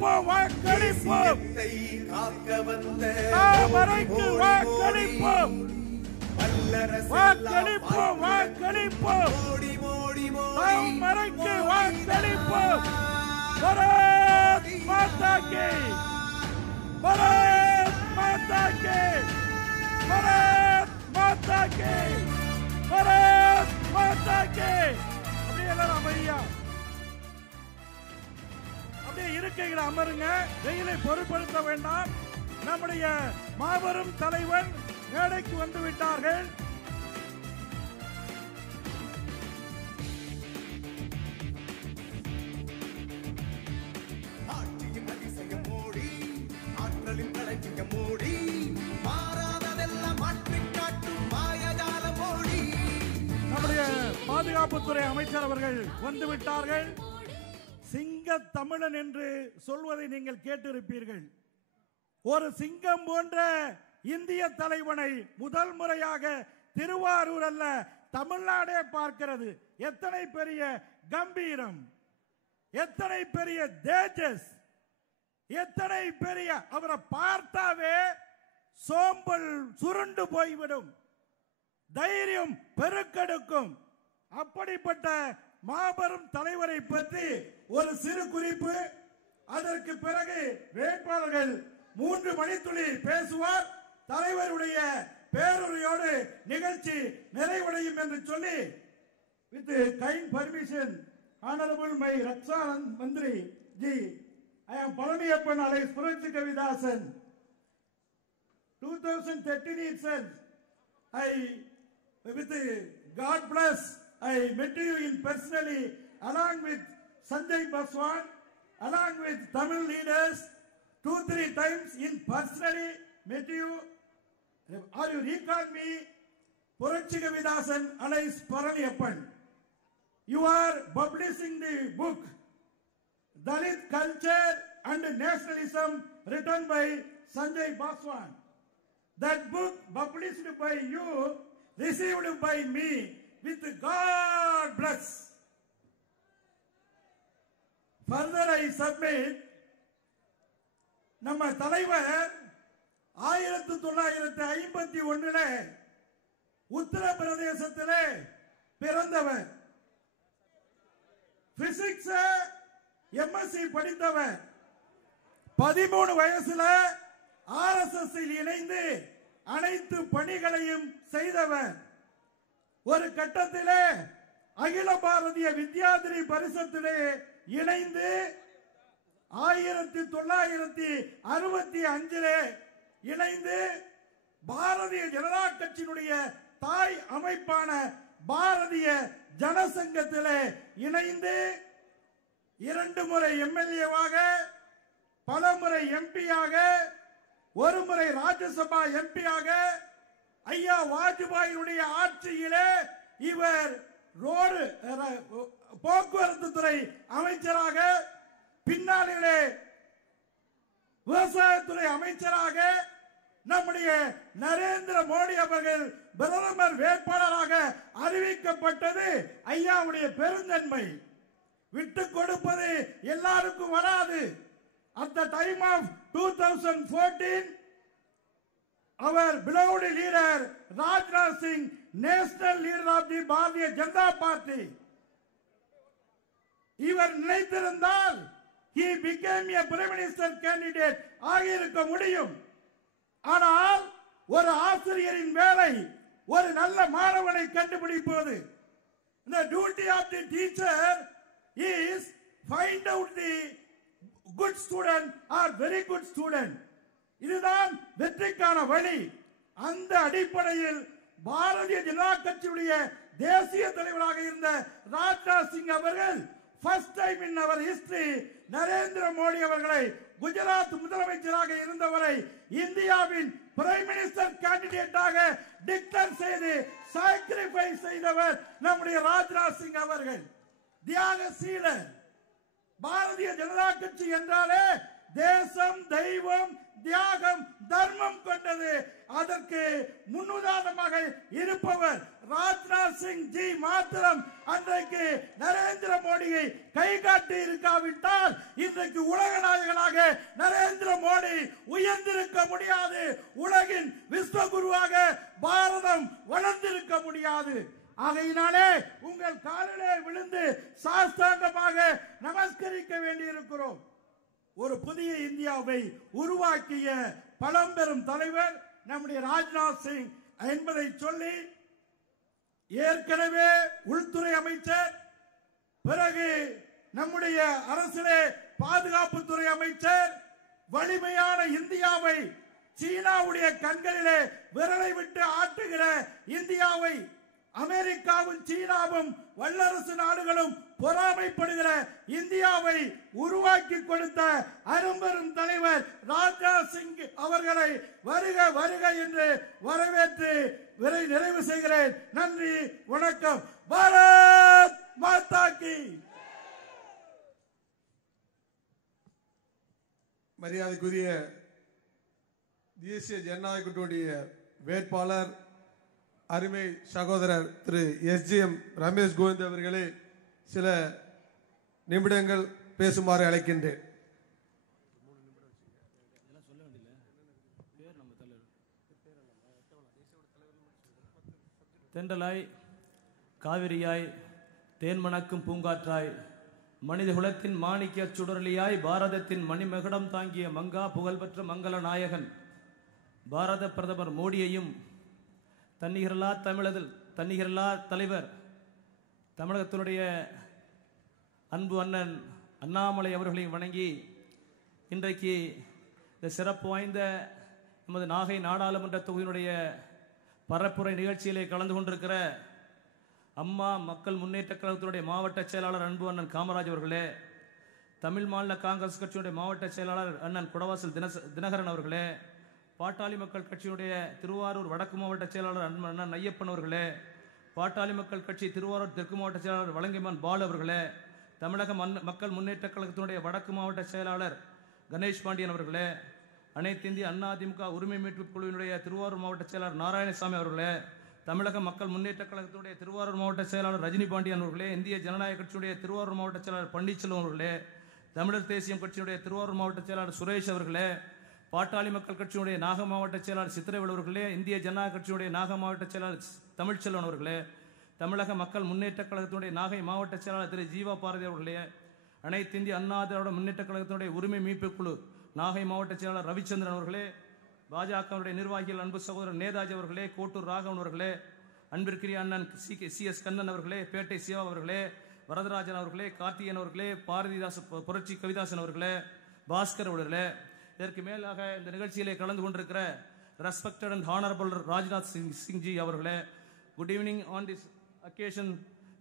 வாக்களிப்போம் வாக்களிப்போம் தாமரைக்கு வாக்களிப்போம் வாக்களிப்போம் வாக்களிப்போம் தாமரைக்கு வாக்களிப்போம். பாரத் மாதா கி பாரத் மாதா கி பாரத் மாதா கி பாரத் மாதா கி. அப்படியே எல்லாரும் அமைதியா அப்படியே இருக்கைகளை அமருங்க. வெயிலை பொருட்படுத்த வேண்டாம். நம்முடைய மாபெரும் தலைவன் மேடைக்கு வந்து விட்டார்கள். நம்முடைய பாதுகாப்புத்துறை அமைச்சர் அவர்கள் வந்து விட்டார்கள். சிங்க தமிழன் என்று சொல்வதை நீங்கள் கேட்டிருப்பீர்கள். ஒரு சிங்கம் போன்ற இந்திய தலைவனை முதல் முறையாக திருவாரூர் அல்ல தமிழ்நாடே பார்க்கிறது. எத்தனை பெரிய கம்பீரம், எத்தனை பெரிய தேஜஸ், எத்தனை பெரிய, அவரை பார்த்தாவே சோம்பல் சுருண்டு போய்விடும், தைரியம் பெருக்கெடுக்கும். அப்படிப்பட்ட மாபெரும் தலைவரை பற்றி ஒரு சிறு குறிப்பு. அதற்கு பிறகு வேட்பாளர்கள் 3 மணித்துளி பேசுவார். தலைவருடைய பேருரையோடு நிகழ்ச்சி நிறைவடையும் என்று சொல்லி, with kind permission, Honorable my Raksha Mantri ji, I am Palaniyappan alias Puranchi Kavidasan. 2013 itself, with God bless, I met you in personally along with Sanjay Baswan, along with Tamil leaders, 2-3 times in personally met you. Are you recall me? Puranchi Kavidasan alias Palaniyappan. You are publishing the book Dalit Culture and Nationalism written by Sanjay Baswan. That book published by you, received by me with God bless. Further I submit, நம்ம தலைவர் 1951 உத்தரப்பிரதேசத்திலே பிறந்தவர். Physics MSc படித்தவர். 13 வயசுல RSS இணைந்து அனைத்து பணிகளையும் செய்தவர். ஒரு கட்டத்திலே அகில பாரதிய வித்யாதிரி பரிஷத்திலே இணைந்து 1965 இணைந்து பாரதிய ஜனதா கட்சியினுடைய தாய் அமைப்பான பாரதிய ஜனசங்கத்திலே இணைந்து 2 முறை எம்எல்ஏவாக, பல முறை எம்பியாக, ஒரு முறை ராஜ்யசபா எம்பியாக, ஐயா வாஜ்பாயினுடைய ஆட்சியிலே இவர் ரோடு போக்குவரத்து துறை அமைச்சராக, பின்னாளிலே விவசாயத்துறை அமைச்சராக, நம்முடைய நரேந்திர மோடி அவர்கள் பிரதமர் வேட்பாளராக அறிவிக்கப்பட்டது ஐயாவுடைய பெருந்தன்மை. விட்டு கொடுப்பது எல்லாருக்கும் வராது. At the time of 2014, our beloved leader Rajnath Singh, national leader of the Bharatiya Janata Party, இவர் நினைத்திருந்தால் he became a prime minister candidate ஆகியிருக்க முடியும். ஆனால் ஒரு ஆசிரியரின் வேலை ஒரு நல்ல மாணவனை கண்டுபிடிப்பது. The duty of the teacher is find out the good student or very good student. இதுதான் வெற்றிக்கான வழி. அந்த அடிப்படையில் பாரதிய ஜனதா கட்சியுடைய தேசிய தலைவராக இருந்த ராஜ்நாத் சிங் அவர்கள் first time in our history Narendra Modi அவர்களை குஜராத் முதலமைச்சராக இருந்தவரை இந்தியாவின் பிரைம் மினிஸ்டர் கேண்டிடேட்டாக டிக்ளேர் செய்து சாக்ரிஃபைஸ் செய்தவர் நம்முடைய ராஜ்நாத் சிங் அவர்கள். தியாகசீலர். பாரதிய ஜனதா கட்சி என்றாலே தேசம், தெய்வம், தியாகம், தர்மம் கொண்டது. அதற்கு முன்னுதாரணமாக இருப்பவர் ராஜ்நாத் சிங் ஜி மாத்திரம் அன்றைக்கு நரேந்திர மோடியை கை காட்டி இருக்காவிட்டால் இன்றைக்கு இன்றைக்கு உலக நாயகனாக நரேந்திர மோடி உயர்ந்திருக்க முடியாது. உலகின் விஸ்வகுருவாக பாரதம் வளர்ந்திருக்க முடியாது. ஆகையினாலே உங்கள் காலிலே விழுந்து சாஷ்டாங்கமாக நமஸ்கரிக்க வேண்டியிருக்கிறோம். ஒரு புதிய இந்தியாவை உருவாக்கிய பழம்பெரும் தலைவர் நம்முடைய ராஜ்நாத் சிங் என்பதை சொல்லி, ஏற்கனவே உள்துறை அமைச்சர், பிறகு நம்முடைய அரசிலே பாதுகாப்புத்துறை அமைச்சர் வலிமையான இந்தியாவை, சீனாவுடைய கண்களிலே விரலை விட்டு ஆட்டுகிற இந்தியாவை, அமெரிக்காவும் சீனாவும் வல்லரசு நாடுகளும் பொறாமைப்படுகிற இந்தியாவை உருவாக்கி கொடுத்த அரும்பெரும் தலைவர் ராஜ்நாத் சிங் அவர்களை வருக வருக என்று வரவேற்று நிறைவு செய்கிறேன். நன்றி, வணக்கம். பாரத் மாதா கி. மரியாதைக்குரிய தேசிய ஜனநாயக கூட்டணியுடைய வேட்பாளர் அருமை சகோதரர் திரு SGM ரமேஷ் கோவிந்த் அவர்களே சில நிமிடங்கள் பேசுமாறு அழைக்கின்றேன். தென்றலாய், காவிரியாய், தேன்மணக்கும் பூங்காற்றாய், மனித குலத்தின் மாணிக்க சுடரலியாய், பாரதத்தின் மணிமகுடம் தாங்கிய மங்கா புகழ்பெற்ற மங்கள நாயகன் பாரத பிரதமர் மோடியையும், தன்னிகரில்லா தலைவர் தமிழகத்தினுடைய அன்பு அண்ணன் அண்ணாமலை அவர்களையும் வணங்கி, இன்றைக்கு இந்த சிறப்பு வாய்ந்த நமது நாகை நாடாளுமன்ற தொகுதியினுடைய பரப்புரை நிகழ்ச்சியிலே கலந்து கொண்டிருக்கிற அம்மா மக்கள் முன்னேற்ற கழகத்தினுடைய மாவட்ட செயலாளர் அன்பு அண்ணன் காமராஜ் அவர்களே, தமிழ் மாநில காங்கிரஸ் கட்சியினுடைய மாவட்ட செயலாளர் அண்ணன் குடவாசல் தினகரன் அவர்களே, பாட்டாளி மக்கள் கட்சியினுடைய திருவாரூர் வடக்கு மாவட்ட செயலாளர் அண்ணன் ஐயப்பன் அவர்களே, பாட்டாளி மக்கள் கட்சி திருவாரூர் தெற்கு மாவட்ட செயலாளர் வலங்கைமான் பால் அவர்களே, தமிழக மக்கள் முன்னேற்ற கழகத்தினுடைய வடக்கு மாவட்ட செயலாளர் கணேஷ் பாண்டியன் அவர்களே, அனைத்து இந்திய அண்ணா திமுக உரிமை மீட்பு குழுவினுடைய திருவாரூர் மாவட்ட செயலாளர் நாராயணசாமி அவர்களே, தமிழக மக்கள் முன்னேற்ற கழகத்தினுடைய திருவாரூர் மாவட்ட செயலாளர் ரஜினி பாண்டியன் அவர்களே, இந்திய ஜனநாயக கட்சியுடைய திருவாரூர் மாவட்ட செயலாளர் பன்னீர்செல்வம் அவர்களே, தமிழர் தேசியம் கட்சியினுடைய திருவாரூர் மாவட்ட செயலாளர் சுரேஷ் அவர்களே, பாட்டாளி மக்கள் கட்சியினுடைய நாக மாவட்ட செயலாளர் சித்திரவேல் அவர்களே, இந்திய ஜனநாயக கட்சியுடைய நாக மாவட்ட செயலாளர் தமிழ்ச்செல்வன் அவர்களே, தமிழக மக்கள் முன்னேற்ற கழகத்தினுடைய நாகை மாவட்ட செயலாளர் திரு ஜீவா பாரதி அவர்களே, அனைத்து இந்திய அண்ணா திராவிட முன்னேற்ற கழகத்தினுடைய உரிமை மீட்பு குழு நாகை மாவட்ட செயலாளர் ரவிச்சந்திரன் அவர்களே, பாஜகவுடைய நிர்வாகிகள் அன்பு சகோதரர் நேதாஜி அவர்களே, கோட்டூர் ராகவன் அவர்களே, அன்பிற்குரிய அண்ணன் CS கண்ணன் அவர்களே, பேட்டை சிவா அவர்களே, வரதராஜன் அவர்களே, கார்த்திகேயன் அவர்களே, பாரதிதாஸ் புரட்சி கவிதாசன் அவர்களே, பாஸ்கர் அவர்களே, இதற்கு மேலாக இந்த நிகழ்ச்சியிலே கலந்து கொண்டிருக்கிற respected and honourable Rajnath Singh ji அவர்களே, good evening. On this occasion,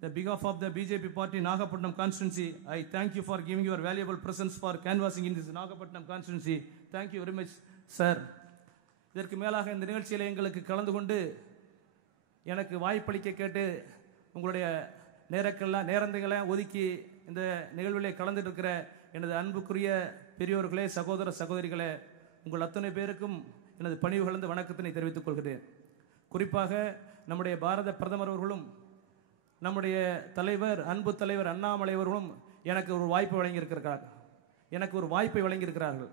the behalf of the BJP party Nagapattinam constituency, I thank you for giving your valuable presence for canvassing in this Nagapattinam constituency. Thank you very much, sir. இதற்கு மேலாக இந்த நிகழ்ச்சியில் எங்களுக்கு கலந்து கொண்டு எனக்கு வாய்ப்பளிக்க கேட்டு உங்களுடைய நேரங்களை ஒதுக்கி இந்த நிகழ்விலே கலந்துட்டு இருக்கிற எனது அன்புக்குரிய பெரியோர்களே, சகோதர சகோதரிகளே, உங்கள் அத்தனை பேருக்கும் எனது பணிவு கலந்த வணக்கத்தினை தெரிவித்துக் கொள்கிறேன். குறிப்பாக நம்முடைய பாரத பிரதமர் அவர்களும் நம்முடைய தலைவர் அன்பு தலைவர் அண்ணாமலை அவர்களும் எனக்கு ஒரு வாய்ப்பை வழங்கியிருக்கிறார்கள்.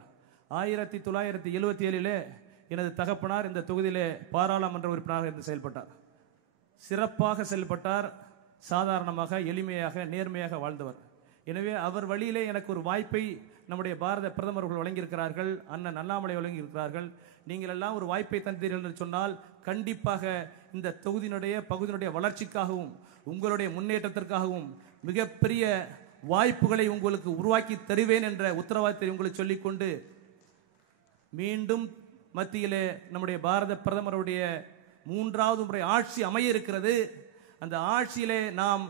1977 எனது தகப்பனார் இந்த தொகுதியிலே பாராளுமன்ற உறுப்பினராக இருந்து செயல்பட்டார். சிறப்பாக செயல்பட்டார். சாதாரணமாக, எளிமையாக, நேர்மையாக வாழ்ந்தவர். எனவே அவர் வழியிலே எனக்கு ஒரு வாய்ப்பை நம்முடைய பாரத பிரதமர்கள் வழங்கியிருக்கிறார்கள், அண்ணன் அண்ணாமலை வழங்கியிருக்கிறார்கள். நீங்கள் எல்லாம் ஒரு வாய்ப்பை தந்தீர்கள் என்று சொன்னால் கண்டிப்பாக இந்த தொகுதியினுடைய பகுதியினுடைய வளர்ச்சிக்காகவும் உங்களுடைய முன்னேற்றத்திற்காகவும் மிகப்பெரிய வாய்ப்புகளை உங்களுக்கு உருவாக்கி தருவேன் என்ற உத்தரவாதத்தை உங்களுக்கு சொல்லிக்கொண்டு, மீண்டும் மத்தியிலே நம்முடைய பாரத பிரதமருடைய 3வது முறை ஆட்சி அமைய இருக்கிறது. அந்த ஆட்சியிலே நாம்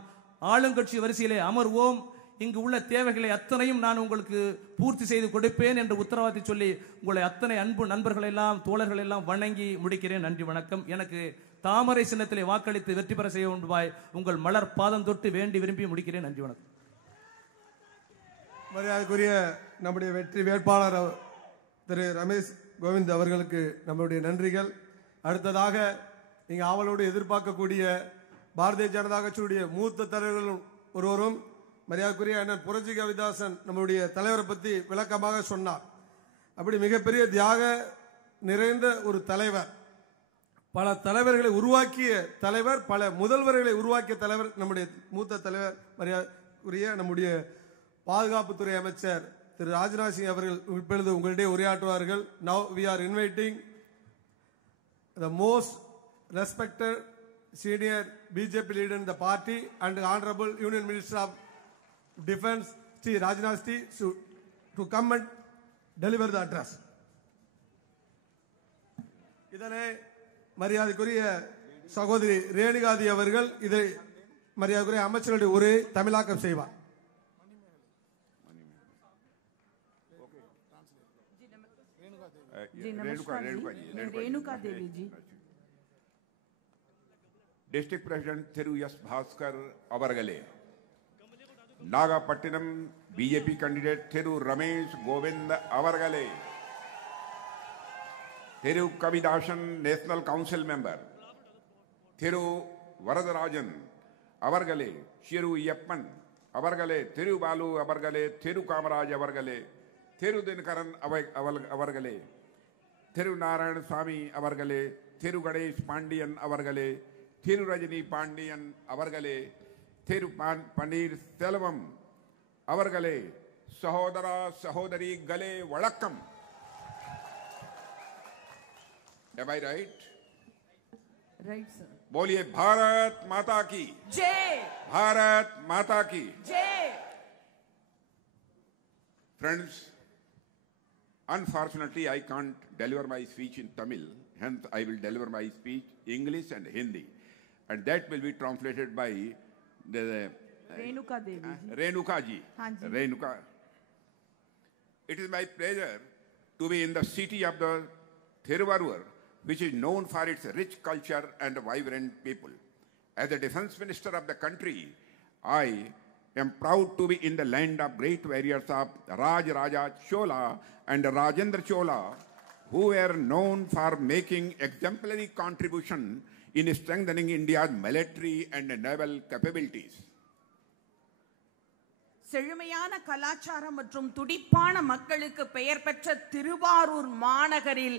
ஆளுங்கட்சி வரிசையிலே அமர்வோம். இங்கு உள்ள தேவைகளை அத்தனையும் நான் உங்களுக்கு பூர்த்தி செய்து கொடுப்பேன் என்று உத்தரவாதத்தை சொல்லி உங்களை அத்தனை அன்பு நண்பர்கள் எல்லாம் தோழர்கள் எல்லாம் வணங்கி முடிக்கிறேன். நன்றி, வணக்கம். எனக்கு தாமரை சின்னத்திலே வாக்களித்து வெற்றி பெற செய்ய வேண்டுமாய் உங்கள் மலர் பாதம் தொட்டு வேண்டி விரும்பி முடிக்கிறேன். நன்றி, வணக்கம். மரியாதைக்குரிய நம்முடைய வெற்றி வேட்பாளர் திரு ரமேஷ் கோவிந்த் அவர்களுக்கு நம்முடைய நன்றிகள். அடுத்ததாக நீங்க ஆவலோடு எதிர்பார்க்கக்கூடிய பாரதிய ஜனதா கட்சியுடைய மூத்த தலைவர்கள் ஒருவரும் மரியாதைக்குரிய அண்ணன் புரட்சி கவிதாசன் நம்முடைய தலைவரை பற்றி விளக்கமாக சொன்னார். அப்படி மிகப்பெரிய தியாக நிறைந்த ஒரு தலைவர், பல தலைவர்களை உருவாக்கிய தலைவர், பல முதல்வர்களை உருவாக்கிய தலைவர் நம்முடைய மூத்த தலைவர் மரியாதைக்குரிய நம்முடைய பாதுகாப்புத்துறை அமைச்சர் திரு ராஜ்நாத் சிங் அவர்கள் இப்பொழுது உங்களிடையே உரையாற்றுவார்கள். Now we are inviting the most respected senior BJP leader in the party and Honorable Union Minister of Defense Sri Rajnath Singh to come and deliver the address. இதனை மரியாதைக்குரிய சகோதரி ரேணுகாதி அவர்கள் இதை மரியாதைக்குரிய அமைச்சருடைய உரையை தமிழாக்கம் செய்வார். Renuka Devi ji. District president Thiru S Bhaskar अवरगले, नागापट्टिनम बीजेपी कैंडिडेट थिरु रमेश गोविंद अवरगले, Thiru Kavidasan national council member Thiru Varadarajan अवरगले, शिरु यप्पन अवरगले, थिरु बालू अवरगले, थिरु कामराज अवरगले, थिरु दिनकरन अवरगले, थिरु नारायण स्वामी अवरगले, थिरु गणेश पांडियन अवरगले, थिरु रजनी पांडियन अवरगले, थिरु पनीर सेल्वम अवरगले, सहोदरा सहोदरी गले वड़क्कम. Am I right? Right, sir. बोलिए भारत माता की जय. भारत माता की जय. Friends, unfortunately I can't deliver my speech in Tamil, hence I will deliver my speech English and Hindi, and that will be translated by the Renuka Devi ji. Renuka ji. हाँ जी. Renuka. It is my pleasure to be in the city of the Thiruvarur, which is known for its rich culture and vibrant people. As the defense minister of the country, I am proud to be in the land of great warriors of Raj Raja Chola and Rajendra Chola, who were known for making exemplary contribution in strengthening India's military and naval capabilities. செழுமையான கலாச்சாரம் மற்றும் துடிப்பான மக்களுக்கு பெயர் பெற்ற திருவாரூர் மாநகரில்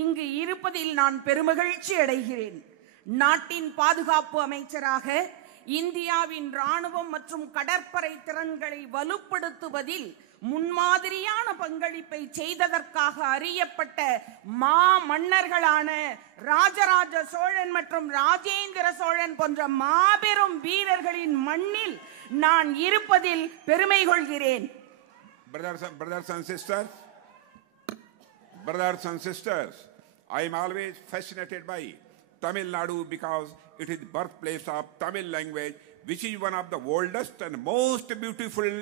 இங்கு இருப்பதில் நான் பெருமகிழ்ச்சி அடைகிறேன். நாட்டின் பாதுகாப்பு அமைச்சராக இந்தியாவின் ராணுவம் மற்றும் கடற்படை திறன்களை வலுப்படுத்துவதில் முன்மாதிரியான பங்களிப்பை செய்ததற்காக அறியப்பட்ட மா மன்னர்களான ராஜராஜ சோழன் மற்றும் ராஜேந்திர சோழன் போன்ற மாபெரும் வீரர்களின் மண்ணில் நான் இருப்பதில் பெருமை கொள்கிறேன். Brothers and sisters, I am always fascinated by Tamil Nadu because it is the birthplace of Tamil language, which is one of the oldest and most beautiful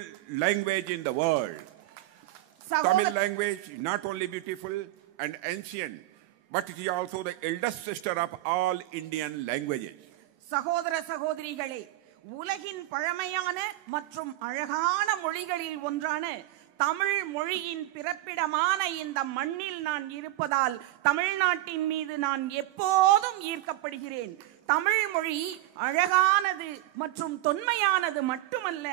language in the world. Tamil language is not only beautiful and ancient, but it is also the eldest sister of all Indian languages. சகோதர சகோதரிகளே, உலகின் பழமையான மற்றும் அழகான மொழிகளில் ஒன்றான தமிழ் மொழியின் பிறப்பிடமான இந்த மண்ணில் நான் இருப்பதால் தமிழ்நாட்டின் மீது நான் எப்போதும் ஈர்க்கப்படுகிறேன். தமிழ் மொழி அழகானது மற்றும் தொன்மையானது மட்டுமல்ல,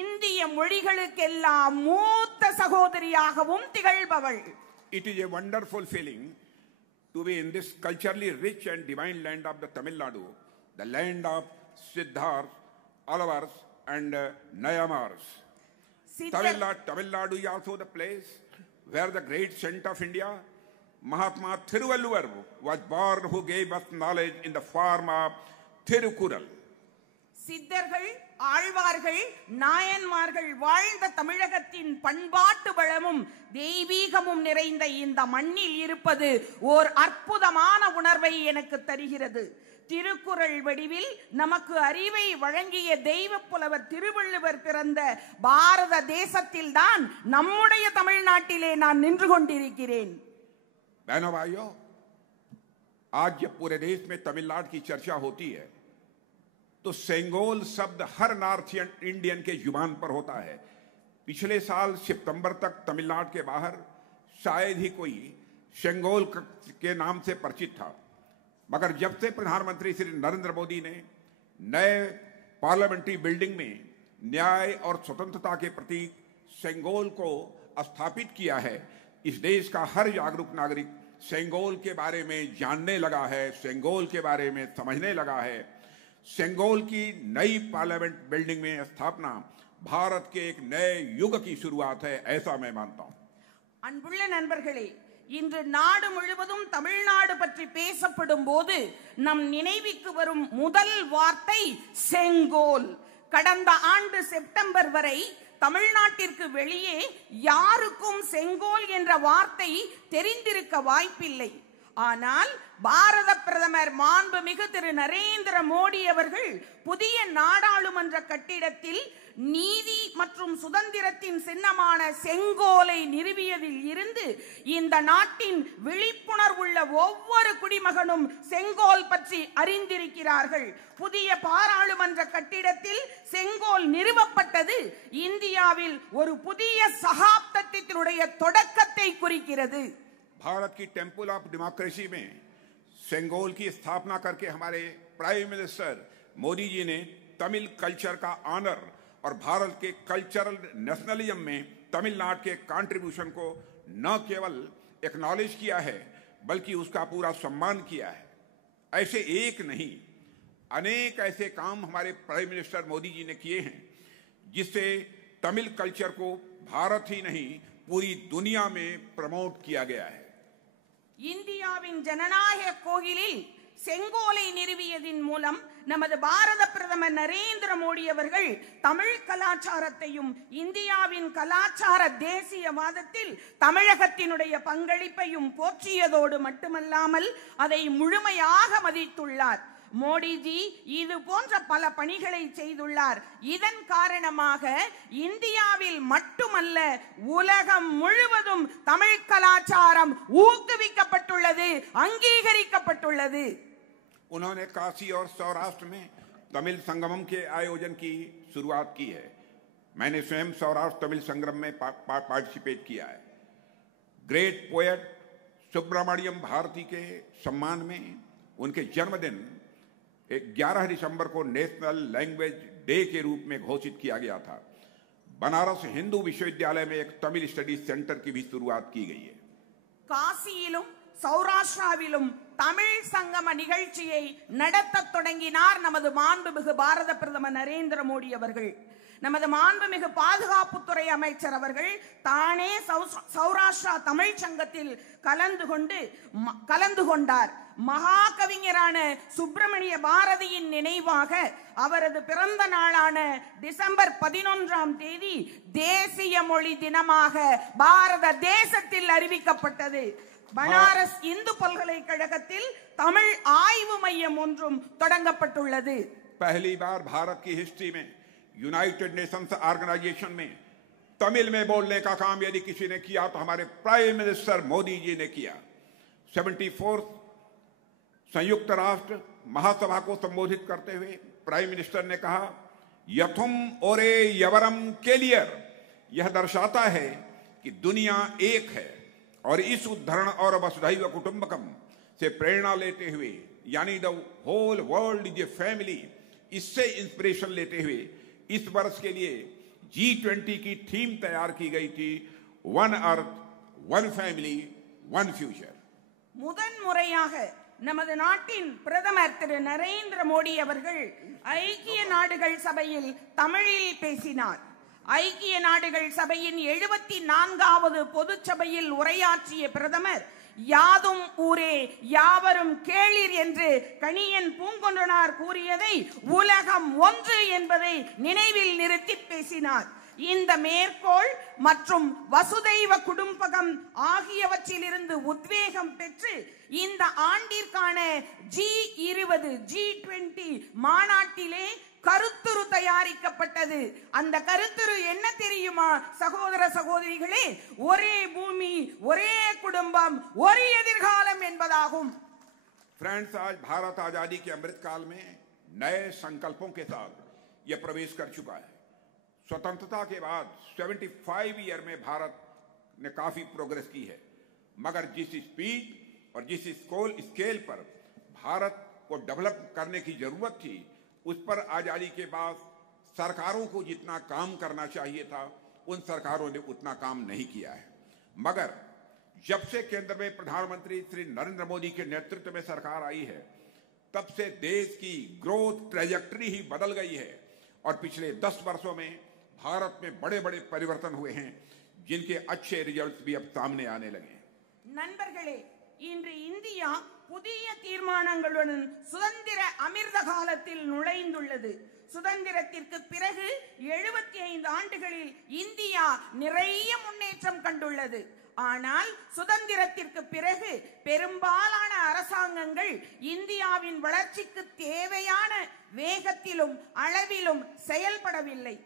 இந்திய மொழிகளுக்கெல்லாம் மூத்த சகோதரியாகவும் திகழ்பவள். It is a wonderful feeling to be in this culturally rich and divine land of the Tamil Nadu, the land of Siddhars, Alavars and Nayamars. Tamil Nadu is also the place where the great saint of India, Mahatma Thiruvalluvar, was born, who gave us knowledge in the form of Thirukural. சித்தர்கள், ஆழ்வார்கள், நாயன்மார்கள் வாழ்ந்த தமிழகத்தின் பண்பாட்டு வளமும் தெய்வீகமும் நிறைந்த இந்த மண்ணில் இருப்பது ஓர் அற்புதமான உணர்வை எனக்கு தருகிறது. திருக்குறள் வடிவில் நமக்கு அறிவை வழங்கிய தெய்வ புலவர் திருவள்ளுவர் பிறந்த பாரத தேசத்தில் தான் நம்முடைய தமிழ்நாட்டிலே நான் நின்று கொண்டிருக்கிறேன். बहनों भाइयों, आज जब पूरे देश में तमिलनाडु की चर्चा होती है तो सेंगोल शब्द हर नॉर्थ इंडियन के जुबान पर होता है. पिछले साल सितंबर तक तमिलनाडु के बाहर शायद ही कोई सेंगोल के नाम से परिचित था, मगर जब से प्रधानमंत्री श्री नरेंद्र मोदी ने नए पार्लियामेंट्री बिल्डिंग में न्याय और स्वतंत्रता के प्रतीक सेंगोल को स्थापित किया है, इस देश का हर जागरूक नागरिक सेंगोल के बारे में जानने लगा है, सेंगोल के बारे में समझने लगा है। सेंगोल की नई पार्लियामेंट बिल्डिंग में स्थापना भारत के एक नए युग की शुरुआत है, ऐसा मैं मानता हूं। அன்புள்ள நண்பர்களே, இன்று நாடு முழுவதும் தமிழ்நாடு பற்றி பேசப்படும் போது நம் நினைவுக்கு வரும் முதல் வார்த்தை செங்கோல். கடந்த ஆண்டு செப்டம்பர் வரை தமிழ்நாட்டிற்கு வெளியே யாருக்கும் செங்கோல் என்ற வார்த்தை தெரிந்திருக்க வாய்ப்பில்லை. ஆனால் பாரத பிரதமர் மாண்புமிகு திரு நரேந்திர மோடி அவர்கள் புதிய நாடாளுமன்ற கட்டிடத்தில் நீதி மற்றும் சுதந்திரத்தின் சின்னமான செங்கோலை நிறுவியதில் இருந்து இந்த நாட்டின் விழிப்புணர்வுள்ள ஒவ்வொரு குடிமகனும் செங்கோல் பற்றி அறிந்திருக்கிறார்கள். புதிய பாராளுமன்ற கட்டிடத்தில் செங்கோல் நிறுவப்பட்டது இந்தியாவில் ஒரு புதிய சகாப்தத்தினுடைய தொடக்கத்தை குறிக்கிறது. भारत की टेम्पल ऑफ डेमोक्रेसी में सेंगोल की स्थापना करके हमारे प्राइम मिनिस्टर मोदी जी ने तमिल कल्चर का ऑनर और भारत के कल्चरल नेशनलिज्म में तमिलनाडु के कंट्रीब्यूशन को न केवल एक्नॉलेज किया है बल्कि उसका पूरा सम्मान किया है। ऐसे एक नहीं, अनेक ऐसे काम हमारे प्राइम मिनिस्टर मोदी जी ने किए हैं जिससे तमिल कल्चर को भारत ही नहीं पूरी दुनिया में प्रमोट किया गया है। இந்தியாவின் ஜனநாயக கோயிலில் செங்கோலை நிறுவியதின் மூலம் நமது பாரத பிரதமர் நரேந்திர மோடி அவர்கள் தமிழ் கலாச்சாரத்தையும் இந்தியாவின் கலாச்சார தேசியவாதத்தில் தமிழகத்தினுடைய பங்களிப்பையும் போற்றியதோடு மட்டுமல்லாமல் அதை முழுமையாக மதித்துள்ளார். மோடிஜி இது போன்ற பல பணிகளை செய்துள்ளார். இதன் காரணமாக இந்தியாவில் மட்டுமல்ல உலகம் முழுவதும் தமிழ் கலாச்சாரம் ஊக்குவிக்கப்பட்டுள்ளது, அங்கீகரிக்கப்பட்டுள்ளது. उन्होंने काशी और सौराष्ट्र में तमिल संगमम के आयोजन की शुरुआत की है। मैंने स्वयं सौराष्ट्र तमिल संगम में पार्टिसिपेट किया है। ग्रेट पोएट सुब्रमण्यम भारती के सम्मान में उनके जन्मदिन 11 दिसंबर को नेशनल लैंग्वेज डे के रूप में घोषित किया गया था। बनारस हिंदू विश्वविद्यालय में एक तमिल स्टडी सेंटर की भी शुरुआत की गई है। காசியிலும் சௌராஷ்டிராவிலும் தமிழ் சங்கம நிகழ்ச்சியை நடத்த தொடங்கினார் நமது மாண்புமிகு பாரத பிரதமர் நரேந்திர மோடி அவர்கள். நமது மாண்புமிகு பாதுகாப்புத்துறை அமைச்சர் அவர்கள் தானே சௌராஷ்டிரா தமிழ் சங்கத்தில் கலந்து கொண்டார். மகா கவிஞரான சுப்பிரமணிய பாரதியின் நினைவாக அவரது பிறந்த நாளான டிசம்பர் 11ஆம் தேதி தேசிய மொழி தினமாக பாரத தேசத்தில் அறிவிக்கப்பட்டது. பனாரஸ் இந்து பல்கலைக்கழகத்தில் தமிழ் ஆய்வு மையம் ஒன்றும் தொடங்கப்பட்டுள்ளது. पहली बार भारत की हिस्ट्री में यूनाइटेड नेशंस ऑर्गेनाइजेशन में तमिल में बोलने का काम यदि किसी ने किया तो हमारे प्राइम मिनिस्टर मोदी जी ने किया। 74 संयुक्त राष्ट्र महासभा को संबोधित करते हुए प्राइम मिनिस्टर ने कहा, यथुम ओरे यवरम केलियर, यह दर्शाता है कि दुनिया एक है और इस उद्धरण और वसुधैव कुटुंबकम से प्रेरणा लेते हुए, यानी the whole world is a family, इससे इंस्पिरेशन लेते हुए इस वर्ष के लिए G20 की थीम तैयार की गई थी, one earth one family one future. முதன் முறையாக நமது நாட்டின் பிரதமர் திரு நரேந்திர மோடி அவர்கள் ஐக்கிய நாடுகள் சபையில் தமிழில் பேசினார். ஐக்கிய நாடுகள் சபையின் 74வது பொதுச்சபையில் உரையாற்றிய பிரதமர் யாதும் ஊரே யாவரும் கேளீர் என்று கணியன் பூங்கொன்றனார் கூறியதை உலகம் ஒன்று என்பதை நினைவில் நிறுத்தி பேசினார். இந்த மேற்கோள் மற்றும் வசுதைவ குடும்பகம் ஆகியவற்றிலிருந்து உத்வேகம் பெற்று இந்த ஆண்டிற்கான G20 G20 மாநாட்டிலே கருத்துரு தயாரிக்கப்பட்டது. அந்த கருத்துரு என்ன தெரியுமா சகோதர சகோதரிகளே? ஒரே பூமி, ஒரே குடும்பம், ஒரு எதிர்காலம் என்பதாகும். फ्रेंड्स, आज भारत आजादी के अमृत काल में नए संकल्पों के साथ यह प्रवेश कर चुका है। स्वतंत्रता के बाद 75 ईयर में भारत ने काफी प्रोग्रेस की है, मगर जिस स्पीड और जिस स्केल पर भारत को डेवलप करने की जरूरत थी, उस पर आजादी के बाद सरकारों को जितना काम करना चाहिए था उन सरकारों ने उतना काम नहीं किया है। मगर जब से केंद्र में प्रधानमंत्री श्री नरेंद्र मोदी के नेतृत्व में सरकार आई है तब से देश की ग्रोथ ट्रेजेक्टरी ही बदल गई है और पिछले 10 वर्षों में भारत में बड़े बड़े परिवर्तन हुए हैं जिनके अच्छे रिजल्ट्स भी अब सामने आने लगे हैं। நண்பர்களே, இன்று இந்தியா புதிய தீர்மானங்களுடன் சுதந்திர அமிர்த காலத்தில் நுழைந்துள்ளது. சுதந்திரத்திற்கு பிறகு 75 ஆண்டுகளில் இந்தியா நிறைய முன்னேற்றம் கண்டுள்ளது. ஆனால் சுதந்திரத்திற்கு பிறகு பெரும்பாலான அரசாங்கங்கள் இந்தியாவின் வளர்ச்சிக்கு தேவையான வேகத்திலும் அளவிலும் செயல்படவில்லை.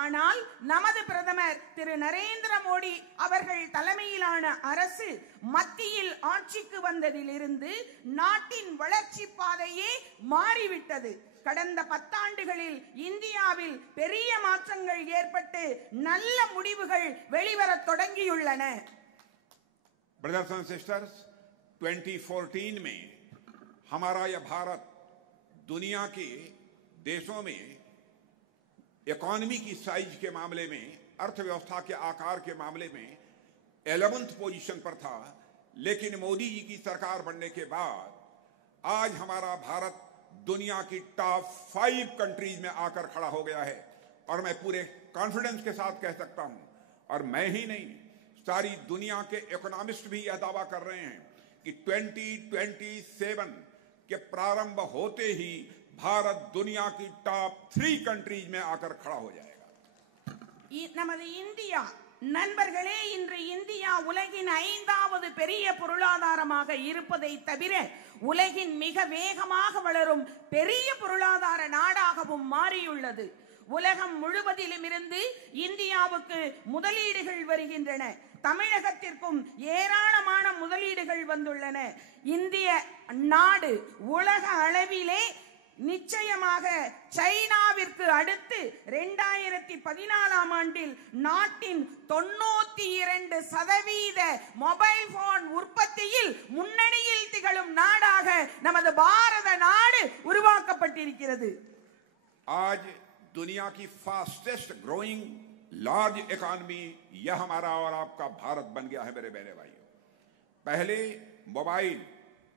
ஆனால் நமது பிரதமர் திரு நரேந்திர மோடி அவர்கள் தலைமையிலான அரசு மத்தியில் ஆட்சிக்கு வந்ததிலிருந்து நாட்டின் வளர்ச்சி பாதையே மாறிவிட்டது. கடந்த 10 ஆண்டுகளில் இந்தியாவில் பெரிய மாற்றங்கள் ஏற்பட்டு நல்ல முடிவுகள் வெளிவரத் தொடங்கியுள்ளன. ब्रदर्स एंड सिस्टर्स, 2014 में हमारा यह भारत दुनिया के देशों में इकोनॉमी की साइज के मामले में, अर्थव्यवस्था के आकार के मामले में 11th पोजीशन पर था। लेकिन मोदी जी की सरकार बनने के बाद आज हमारा भारत दुनिया की टॉप 5 कंट्रीज में आकर खड़ा हो गया है और मैं पूरे कॉन्फिडेंस के साथ कह सकता हूं, और मैं ही नहीं, सारी दुनिया के इकोनॉमिस्ट भी यह दावा कर रहे हैं कि 2027 के प्रारंभ होते ही भारत दुनिया की टॉप 3 कंट्रीज में आकर खड़ा हो जाएगा। நமது இந்தியா நண்பர்களே, இன்று இந்தியா உலகின் 5வது பெரிய பொருளாதாரமாக இருப்பதை தவிர உலகின் மிக வேகமாக வளரும் பெரிய பொருளாதார நாடாகவும் மாறியுள்ளது. உலகம் முழுவதிலும் இருந்து இந்தியாவுக்கு முதலீடுகள் வருகின்றன. தமிழகத்திற்கும் ஏராளமான முதலீடுகள் வந்துள்ளன. இந்திய நாடு உலக அளவிலே நிச்சயமாக சைனாவிற்கு அடுத்து 2014ஆம் ஆண்டில் நாட்டின் 92% மொபைல் போன் உற்பத்தியில் முன்னணியில் திகழும் நாடாக நமது பாரத நாடு உருவாக்கப்பட்டிருக்கிறது. आज दुनिया की फास्टेस्ट ग्रोइंग लार्ज इकोनॉमी यह हमारा और आपका भारत बन गया है। मेरे बहने भाइयों, पहले मोबाइल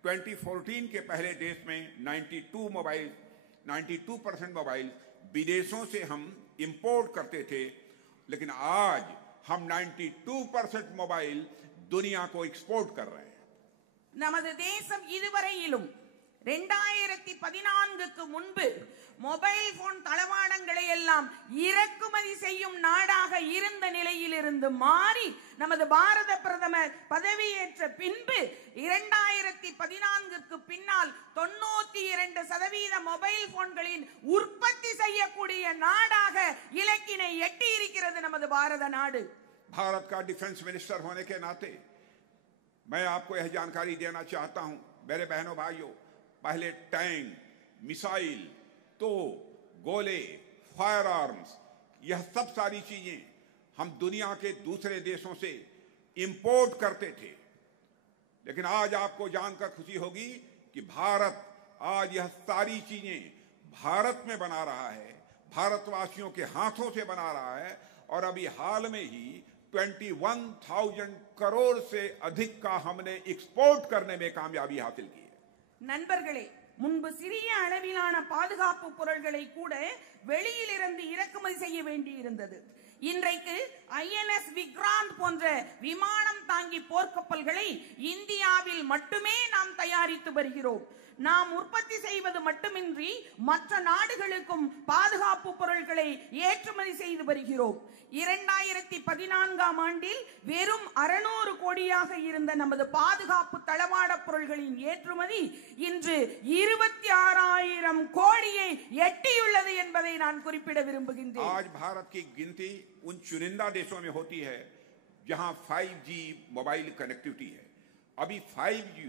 2014 के पहले देश में 92% मोबाइल विदेशों से हम इंपोर्ट करते थे, लेकिन आज हम 92% मोबाइल दुनिया को एक्सपोर्ट कर रहे हैं। நமது தேசம் இதுவரையிலும் 2014க்கு முன்பு மொபைல் போன் தளவாடங்களை எல்லாம் இறக்குமதி செய்யும் நாடாக இருந்த நிலையிலிருந்து மாறி நமது பாரத பிரதமர் பதவியேற்ற பின்பு 2014க்கு பின்னால் 92% மொபைல் போன்களின் உற்பத்தி செய்யக்கூடிய நாடாக இலக்கினை எட்டி இருக்கிறது நமது பாரத நாடு. भारत का डिफेंस मिनिस्टर होने के नाते मैं आपको यह जानकारी देना चाहता हूं, मेरे बहनों भाइयों, पहले टैंक, मिसाइल, तो गोले, फायर आर्म्स, यह सब सारी चीजें हम दुनिया के दूसरे देशों से इंपोर्ट करते थे। लेकिन आज आपको जानकर खुशी होगी कि भारत आज यह सारी चीजें भारत में बना रहा है, भारतवासियों के हाथों से बना रहा है, और अभी हाल में ही 21,000 करोड़ से अधिक का हमने एक्सपोर्ट करने में कामयाबी हासिल की है। நண்பர்களே, முன்பு சிறிய அளவிலான பாதுகாப்பு பொருட்களை கூட வெளியிலிருந்து இறக்குமதி செய்ய வேண்டியிருந்தது. இன்றைக்கு INS விக்ராந்த் போன்ற விமானம் தாங்கி போர்க்கப்பல்களை இந்தியாவில் மட்டுமே நாம் தயாரித்து வருகிறோம். நாம் உற்பத்தி செய்வது மட்டுமின்றி மற்ற நாடுகளுக்கும் பாதுகாப்பு பொருட்களை ஏற்றுமதி செய்து வருகிறோம். 2014ஆம் ஆண்டில் வெறும் 600 கோடியாக இருந்த நமது பாதுகாப்பு தளவாட பொருட்களின் ஏற்றுமதி இன்று 26,000 கோடியை எட்டியுள்ளது என்பதை நான் குறிப்பிட விரும்புகின்றேன். आज भारत की गिनती उन चुनिंदा देशों में होती है जहां 5G मोबाइल कनेक्टिविटी है। अभी 5G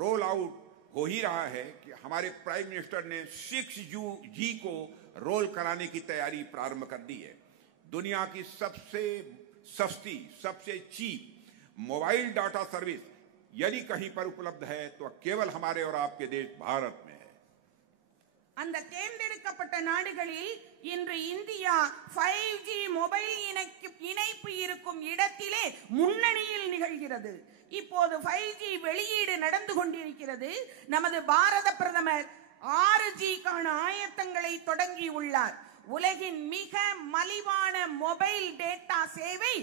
रोल आउट हो ही रहा है कि हमारे प्राइम मिनिस्टर ने 6G को रोल कराने की तैयारी प्रारंभ कर दी है। दुनिया की सबसे सस्ती, सबसे चीप मोबाइल डाटा सर्विस यदि कहीं पर उपलब्ध है तो केवल हमारे और आपके देश भारत में है। அந்த தேர்ந்தெடுக்கப்பட்ட நாடுகளில் இன்று இந்தியா 5G மொபைல் இணைப்பு இருக்கும் இடத்திலே முன்னணியில் நிகழ்கிறது. இப்போது 5G வெளியீடு நடந்து கொண்டிருக்கிறது. நமது பாரத பிரதமர் 6Gக்கான ஆயத்தங்களை தொடங்கி உள்ளார். உலகின் மிக மலிவான மொபைல் டேட்டா சேவை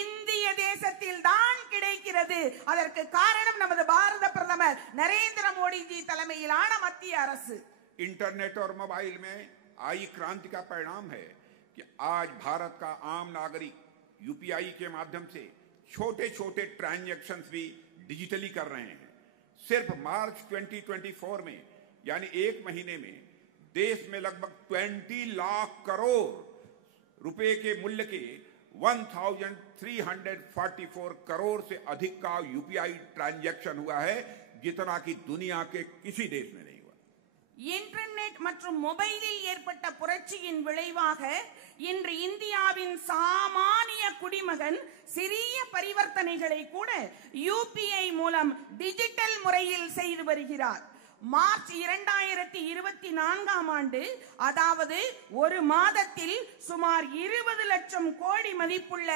இந்திய தேசத்தில் தான் கிடைக்கிறது. அதற்கு காரணம் நமது பாரத பிரதமர் நரேந்திர மோடிஜி தலைமையிலான மத்திய அரசு. इंटरनेट और मोबाइल में आई क्रांति का परिणाम है कि आज भारत का आम नागरिक यूपीआई के माध्यम से छोटे छोटे ट्रांजैक्शंस भी डिजिटली कर रहे हैं। सिर्फ मार्च 2024 में यानी एक महीने में देश में लगभग 20 लाख करोड़ रुपए के मूल्य के 1344 करोड़ से अधिक का यूपीआई ट्रांजैक्शन हुआ है, जितना कि दुनिया के किसी देश में नहीं हुआ। இன்டர்நெட் மற்றும் மொபைலில் ஏற்பட்ட புரட்சியின் விளைவாக இன்று இந்தியாவின் சாமானிய குடிமகன் சிறிய பரிவர்த்தனைகளை கூட யூபிஐ மூலம் டிஜிட்டல் முறையில் செய்து வருகிறார். மார்ச் 2024ஆம் ஆண்டு, அதாவது ஒரு மாதத்தில் சுமார் 20 லட்சம் கோடி மதிப்புள்ள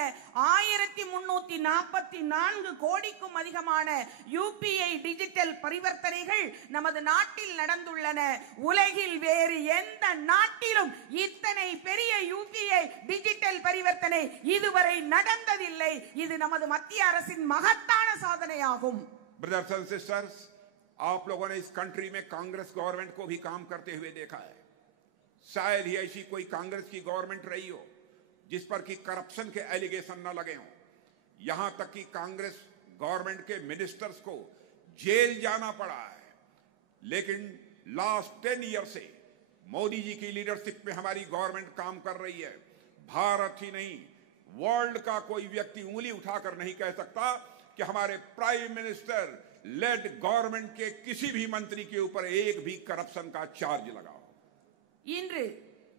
1344 கோடிக்கும் அதிகமான யூபிஐ டிஜிட்டல் பரிவர்த்தனைகள் நமது நாட்டில் நடந்துள்ளன. உலகில் வேறு எந்த நாட்டிலும் இத்தனை பெரிய யூபிஐ டிஜிட்டல் பரிவர்த்தனை இதுவரை நடந்ததில்லை. இது நமது மத்திய அரசின் மகத்தான சாதனையாகும். ब्रदर्स एंड सिस्टर्स, आप लोगों ने इस कंट्री में कांग्रेस गवर्नमेंट को भी काम करते हुए देखा है। शायद ही ऐसी कोई कांग्रेस की गवर्नमेंट रही हो जिस पर कि करप्शन के एलिगेशन न लगे हों। यहां तक कि कांग्रेस गवर्नमेंट के मिनिस्टर्स को जेल जाना पड़ा है। लेकिन लास्ट 10 ईयर से मोदी जी की लीडरशिप में हमारी गवर्नमेंट काम कर रही है। भारत ही नहीं, वर्ल्ड का कोई व्यक्ति उंगली उठाकर नहीं कह सकता कि हमारे प्राइम मिनिस्टर लेड गवर्नमेंट के किसी भी मंत्री के ऊपर एक भी करप्शन का चार्ज लगाओ। இன்று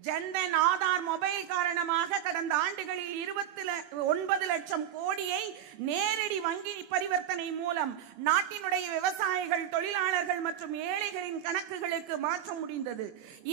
ஜன்தன் ஆதார் மொபைல் காரணமாக கடந்த ஆண்டுகளில் 29 லட்சம் கோடியை நேரடி வங்கி பரிவர்த்தனை மூலம் நாட்டினுடைய விவசாயிகள், தொழிலாளர்கள் மற்றும் ஏழைகளின் கணக்குகளுக்கு மாற்ற முடிந்தது.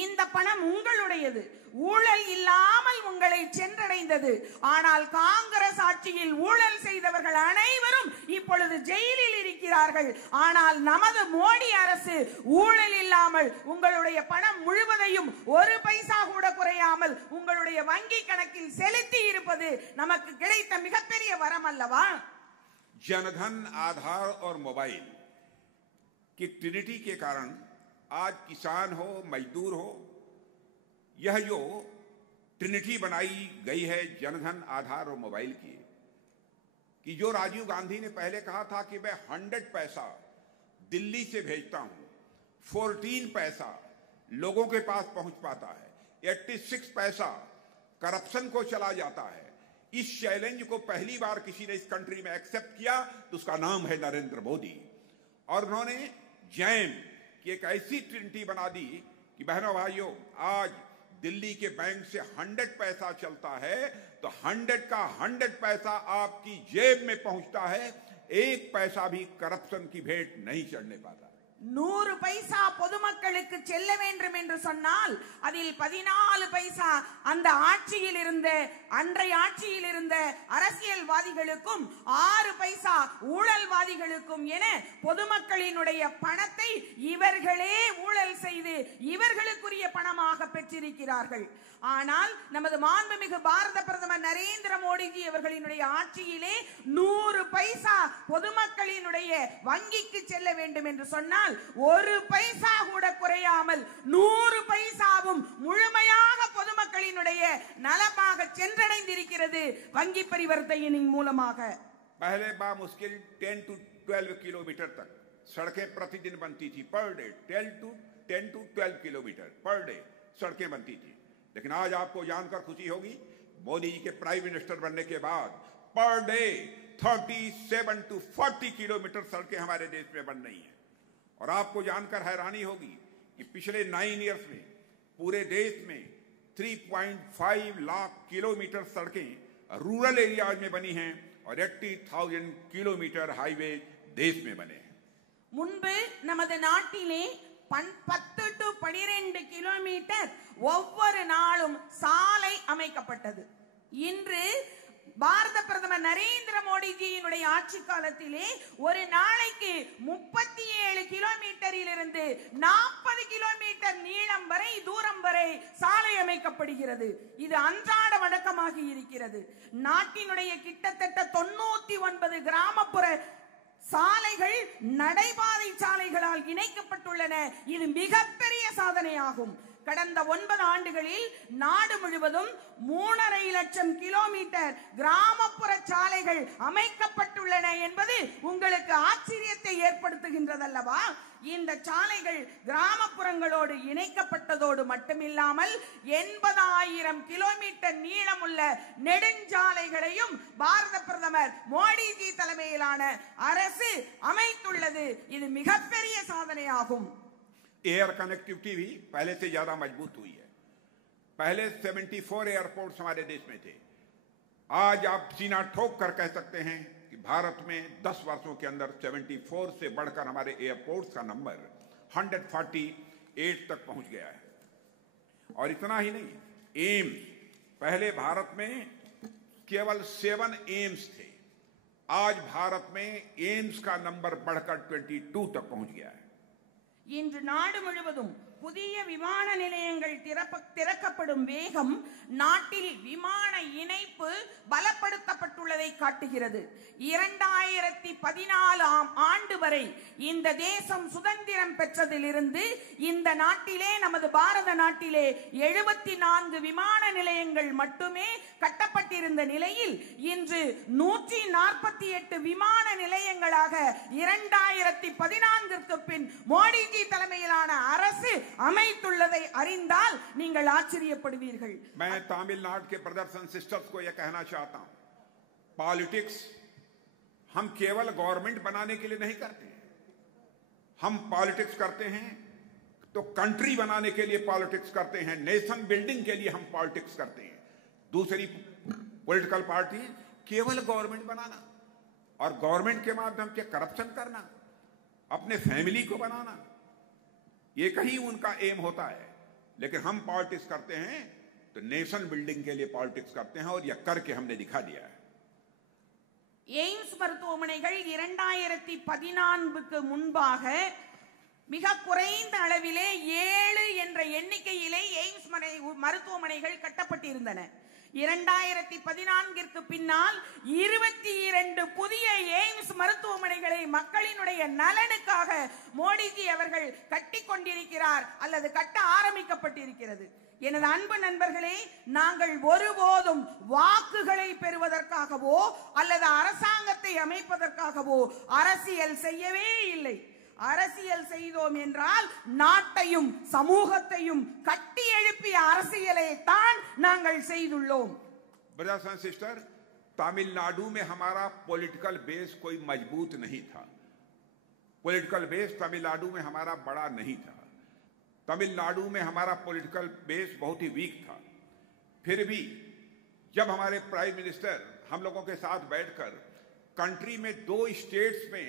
இந்த பணம் உங்களுடையது, ஊழல் இல்லாமல் உங்களை சென்றடைந்தது. ஆனால் காங்கிரஸ் ஆட்சியில் ஊழல் செய்தவர்கள் அனைவரும் இப்பொழுது ஜெயிலில் இருக்கிறார்கள். ஆனால் நமது மோடி அரசு ஊழல் இல்லாமல் உங்களுடைய பணம் முழுவதையும் ஒரு பைசா கூட குறையாமல் உங்களுடைய வங்கி கணக்கில் செலுத்தி இருப்பது நமக்கு கிடைத்த மிகப்பெரிய வரம் அல்லவா? जनधन, आधार और मोबाइल की ट्रिनिटी के कारण आज किसान हो, मजदूर हो, यह जो ट्रिनिटी बनाई गई है जनधन, आधार और मोबाइल की, कि जो राजीव गांधी ने पहले कहा था कि मैं 100 पैसा दिल्ली से भेजता हूं, 14 पैसा लोगों के पास पहुंच पाता है, 86 पैसा करप्शन को चला जाता है। इस चैलेंज को पहली बार किसी ने इस कंट्री में एक्सेप्ट किया तो उसका नाम है नरेंद्र मोदी। और उन्होंने जैम की एक ऐसी ट्रिनिटी बना दी कि बहनों भाइयों, आज दिल्ली के बैंक से 100 पैसा चलता है तो 100 का 100 पैसा आपकी जेब में पहुंचता है, एक पैसा भी करप्शन की भेंट नहीं चढ़ने पाता। 100 பைசா பொதுமக்களுக்கு செல்ல வேண்டும் என்று சொன்னால் அதில் 14 பைசா அந்த ஆட்சியில் இருந்த அன்றைய ஆட்சியில் இருந்த அரசியல்வாதிகளுக்கும் 6 பைசா ஊழல்வாதிகளுக்கும் என பொதுமக்களினுடைய பணத்தை இவர்களே ஊழல் செய்து இவர்களுக்குரிய பணமாக பெற்றிருக்கிறார்கள். ஆனால் நமது மாண்புமிகு பாரத பிரதமர் நரேந்திர மோடிஜி அவர்களினுடைய ஆட்சியிலே 100 பைசா பொதுமக்களினுடைய வங்கிக்கு செல்ல வேண்டும் என்று சொன்னால் ஒரு பைசா கூட குறையாமல் 100 பைசாவும் முழுமையாக பொதுமக்களினுடைய நலமாக சென்றடைந்திருக்கிறது வங்கி பரிவர்த்தனையின் மூலமாக. पहले बामुश्किल 10 to 12 किलोमीटर तक सड़कें प्रतिदिन बनती थी, per day 10 to 12 kilometre per day सड़कें बनती थी। लेकिन आज आपको जानकर खुशी होगी, मोदी जी के प्राइम मिनिस्टर बनने के बाद पर डे 37 to 40 किलोमीटर सड़कें हमारे देश में बन रही हैं। और आपको जानकर हैरानी होगी कि पिछले 9 इयर्स में पूरे देश में 3.5 लाख किलोमीटर सड़कें रूरल एरियाज में बनी हैं और 80,000 किलोमीटर हाईवे देश में बने हैं। முன்பு நமது நாட்டிலே 10 to 12 கிலோமீட்டர் ஒவ்வொரு நாளும் சாலை அமைக்கப்பட்டது. இன்று பாரத பிரதமர் நரேந்திர மோடிஜியினுடைய ஆட்சி காலத்திலே ஒரு நாளைக்கு 37 கிலோமீட்டரில் இருந்து 40 கிலோமீட்டர் நீளம் வரை தூரம் வரை சாலை அமைக்கப்படுகிறது. இது அன்றாட வழக்கமாக இருக்கிறது. நாட்டினுடைய கிட்டத்தட்ட 99 கிராமப்புற சாலைகள் நடைபாதை சாலைகளால் இணைக்கப்பட்டுள்ளன. இது மிகப்பெரிய சாதனையாகும். கடந்த 9 ஆண்டுகளில் நாடு முழுவதும் 3.5 லட்சம் கிலோமீட்டர் கிராமப்புற சாலைகள் அமைக்கப்பட்டுள்ளன என்பது உங்களுக்கு ஆச்சரியத்தை ஏற்படுத்துகின்றதல்லவா? இந்த சாலைகள் கிராமப்புறங்களோடு இணைக்கப்பட்டதோடு மட்டுமில்லாமல் 80,000 கிலோமீட்டர் நீளமுள்ள நெடுஞ்சாலைகளையும் பாரத பிரதமர் மோடிஜி தலைமையிலான அரசு அமைத்துள்ளது. இது மிகப்பெரிய சாதனையாகும். एयर कनेक्टिविटी भी पहले से ज्यादा मजबूत हुई है. पहले 74 एयरपोर्ट्स हमारे देश में थे. आज आप सीना ठोक कर कह सकते हैं कि भारत में 10 वर्षों के अंदर 74 से बढ़कर हमारे एयरपोर्ट्स का नंबर 148 तक पहुंच गया है. और इतना ही नहीं, एम्स, पहले भारत में केवल 7 एम्स थे. आज भारत में एम्स का नंबर बढ़कर 22 तक पहुंच गया है. இன்று நாடு முழுவதும் புதிய விமான நிலையங்கள் திறக்கப்படும் வேகம் நாட்டில் விமான இணைப்பு பலப்படுத்தப்பட்டுள்ளதை காட்டுகிறது. 2014 ஆண்டு வரை இந்த தேசம் சுதந்திரம் பெற்றதிலிருந்து இந்த நாட்டிலே, நமது பாரத நாட்டிலே 74 விமான நிலையங்கள் மட்டுமே கட்டப்பட்டிருந்த நிலையில் இன்று 148 விமான நிலையங்களாக 2014 பின் மோடிஜி தலைமையிலான அரசு அமைத்துள்ளதை அறிந்தால் நீங்கள் ஆச்சரியப்படுவீர்கள். मैं तमिलनाडु के प्रदर्शन सिस्टर्स को यह कहना चाहता हूं, पॉलिटिक्स हम केवल गवर्नमेंट बनाने के लिए नहीं करते. हम पॉलिटिक्स करते हैं तो कंट्री बनाने के लिए पॉलिटिक्स करते हैं, नेशन बिल्डिंग के लिए हम पॉलिटिक्स करते हैं. दूसरी पॉलिटिकल पार्टी केवल गवर्नमेंट बनाना और गवर्नमेंट के माध्यम से करप्शन करना, अपने फैमिली को बनाना, ये कहीं उनका एम होता है. लेकिन हम पॉलिटिक्स करते हैं तो नेशन बिल्डिंग के लिए पॉलिटिक्स करते हैं और यह करके हमने दिखा दिया है. எய்ம்ஸ் மருத்துவமனைகள் 2014க்கு முன்பாக மிக குறைந்த அளவிலே 7 என்ற எண்ணிக்கையிலே எய்ம்ஸ் மருத்துவமனைகள் கட்டப்பட்டிருந்தன. 2014ற்கு பின்னால் 22 புதிய எய்ம்ஸ் மருத்துவமனைகளை மக்களினுடைய நலனுக்காக மோடிஜி அவர்கள் கட்டிக் கொண்டிருக்கிறார் அல்லது கட்ட ஆரம்பிக்கப்பட்டிருக்கிறது. எனது அன்பு நண்பர்களே, நாங்கள் ஒருபோதும் வாக்குகளை பெறுவதற்காகவோ அல்லது அரசாங்கத்தை அமைப்பதற்காகவோ அரசியல் செய்யவே இல்லை. அரசியல் செய்தோம் என்றால் நாட்டையும் சமூகத்தையும் கட்டி எழுப்பிய அரசியலை தான் நாங்கள் செய்துள்ளோம். ब्रदर्स एंड सिस्टर, तमिलनाडु में हमारा पॉलिटिकल बेस कोई मजबूत नहीं था. पॉलिटिकल बेस तमिलनाडु में हमारा बड़ा नहीं था. तमिलनाडु में हमारा पॉलिटिकल बेस बहुत ही वीक था. फिर भी जब हमारे प्राइम मिनिस्टर हम लोगों के साथ बैठकर कंट्री में 2 स्टेट्स में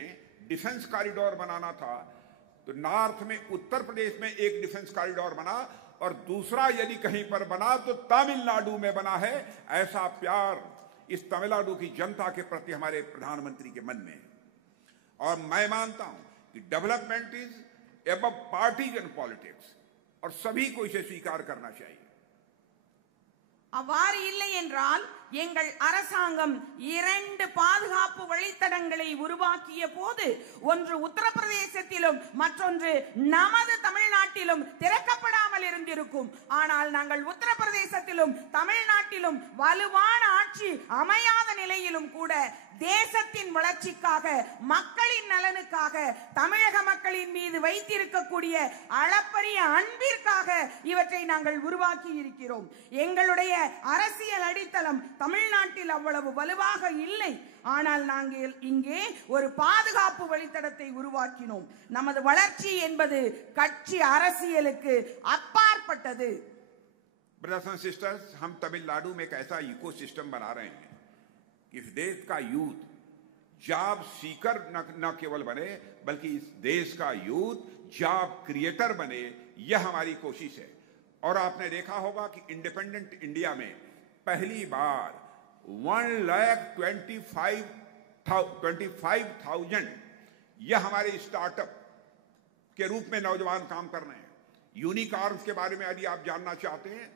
डिफेंस कॉरिडोर बनाना था, तो नॉर्थ में उत्तर प्रदेश में एक डिफेंस कॉरिडोर बना और दूसरा यदि कहीं पर बना तो तमिलनाडु में बना है. ऐसा प्यार इस तमिलनाडु की जनता के प्रति हमारे प्रधानमंत्री के मन में है. और मैं मानता हूं कि development is above partisan politics और सभी को इसे स्वीकार करना चाहिए. அவ்வாறு இல்லை என்றால் எங்கள் அரசாங்கம் 2 பாதுகாப்பு வழித்தடங்களை உருவாக்கிய போது ஒன்று உத்தரப்பிரதேசத்திலும் மற்றொன்று நமது தமிழ்நாட்டிலும் திறக்கப்படாமல் இருந்திருக்கும். ஆனால் நாங்கள் உத்தரப்பிரதேசத்திலும் தமிழ்நாட்டிலும் வலுவான ஆட்சி அமையாத நிலையிலும் கூட தேசத்தின் வளர்ச்சிக்காக, மக்களின் நலனுக்காக, தமிழக மக்களின் மீது வைத்திருக்கக்கூடிய அளப்பரிய அன்பிற்காக இவற்றை நாங்கள் உருவாக்கி இருக்கிறோம். எங்களுடைய அரசியல் அடித்தளம் தமிழ்நாட்டில் அவ்வளவு வலுவாக இல்லை. ஆனால் நாங்கள் இங்கே ஒரு பாதுகாப்பு வழித்தடத்தை உருவாக்கினோம். நமது வளர்ச்சி என்பது கட்சி அரசியலுக்கு அப்பாற்பட்டது. ब्रदर्स एंड सिस्टर्स, हम तमिलनाडु में एक ऐसा इकोसिस्टम बना रहे हैं, इस देश का यूथ जॉब सीकर न केवल बने बल्कि इस देश का यूथ जॉब क्रिएटर बने, यह हमारी कोशिश है। और आपने देखा होगा कि इंडिपेंडेंट इंडिया में पहली बार 1,25,000 यह हमारे स्टार्टअप के रूप में नौजवान काम कर रहे हैं। यूनिकॉर्न्स के बारे में यदि आप जानना चाहते हैं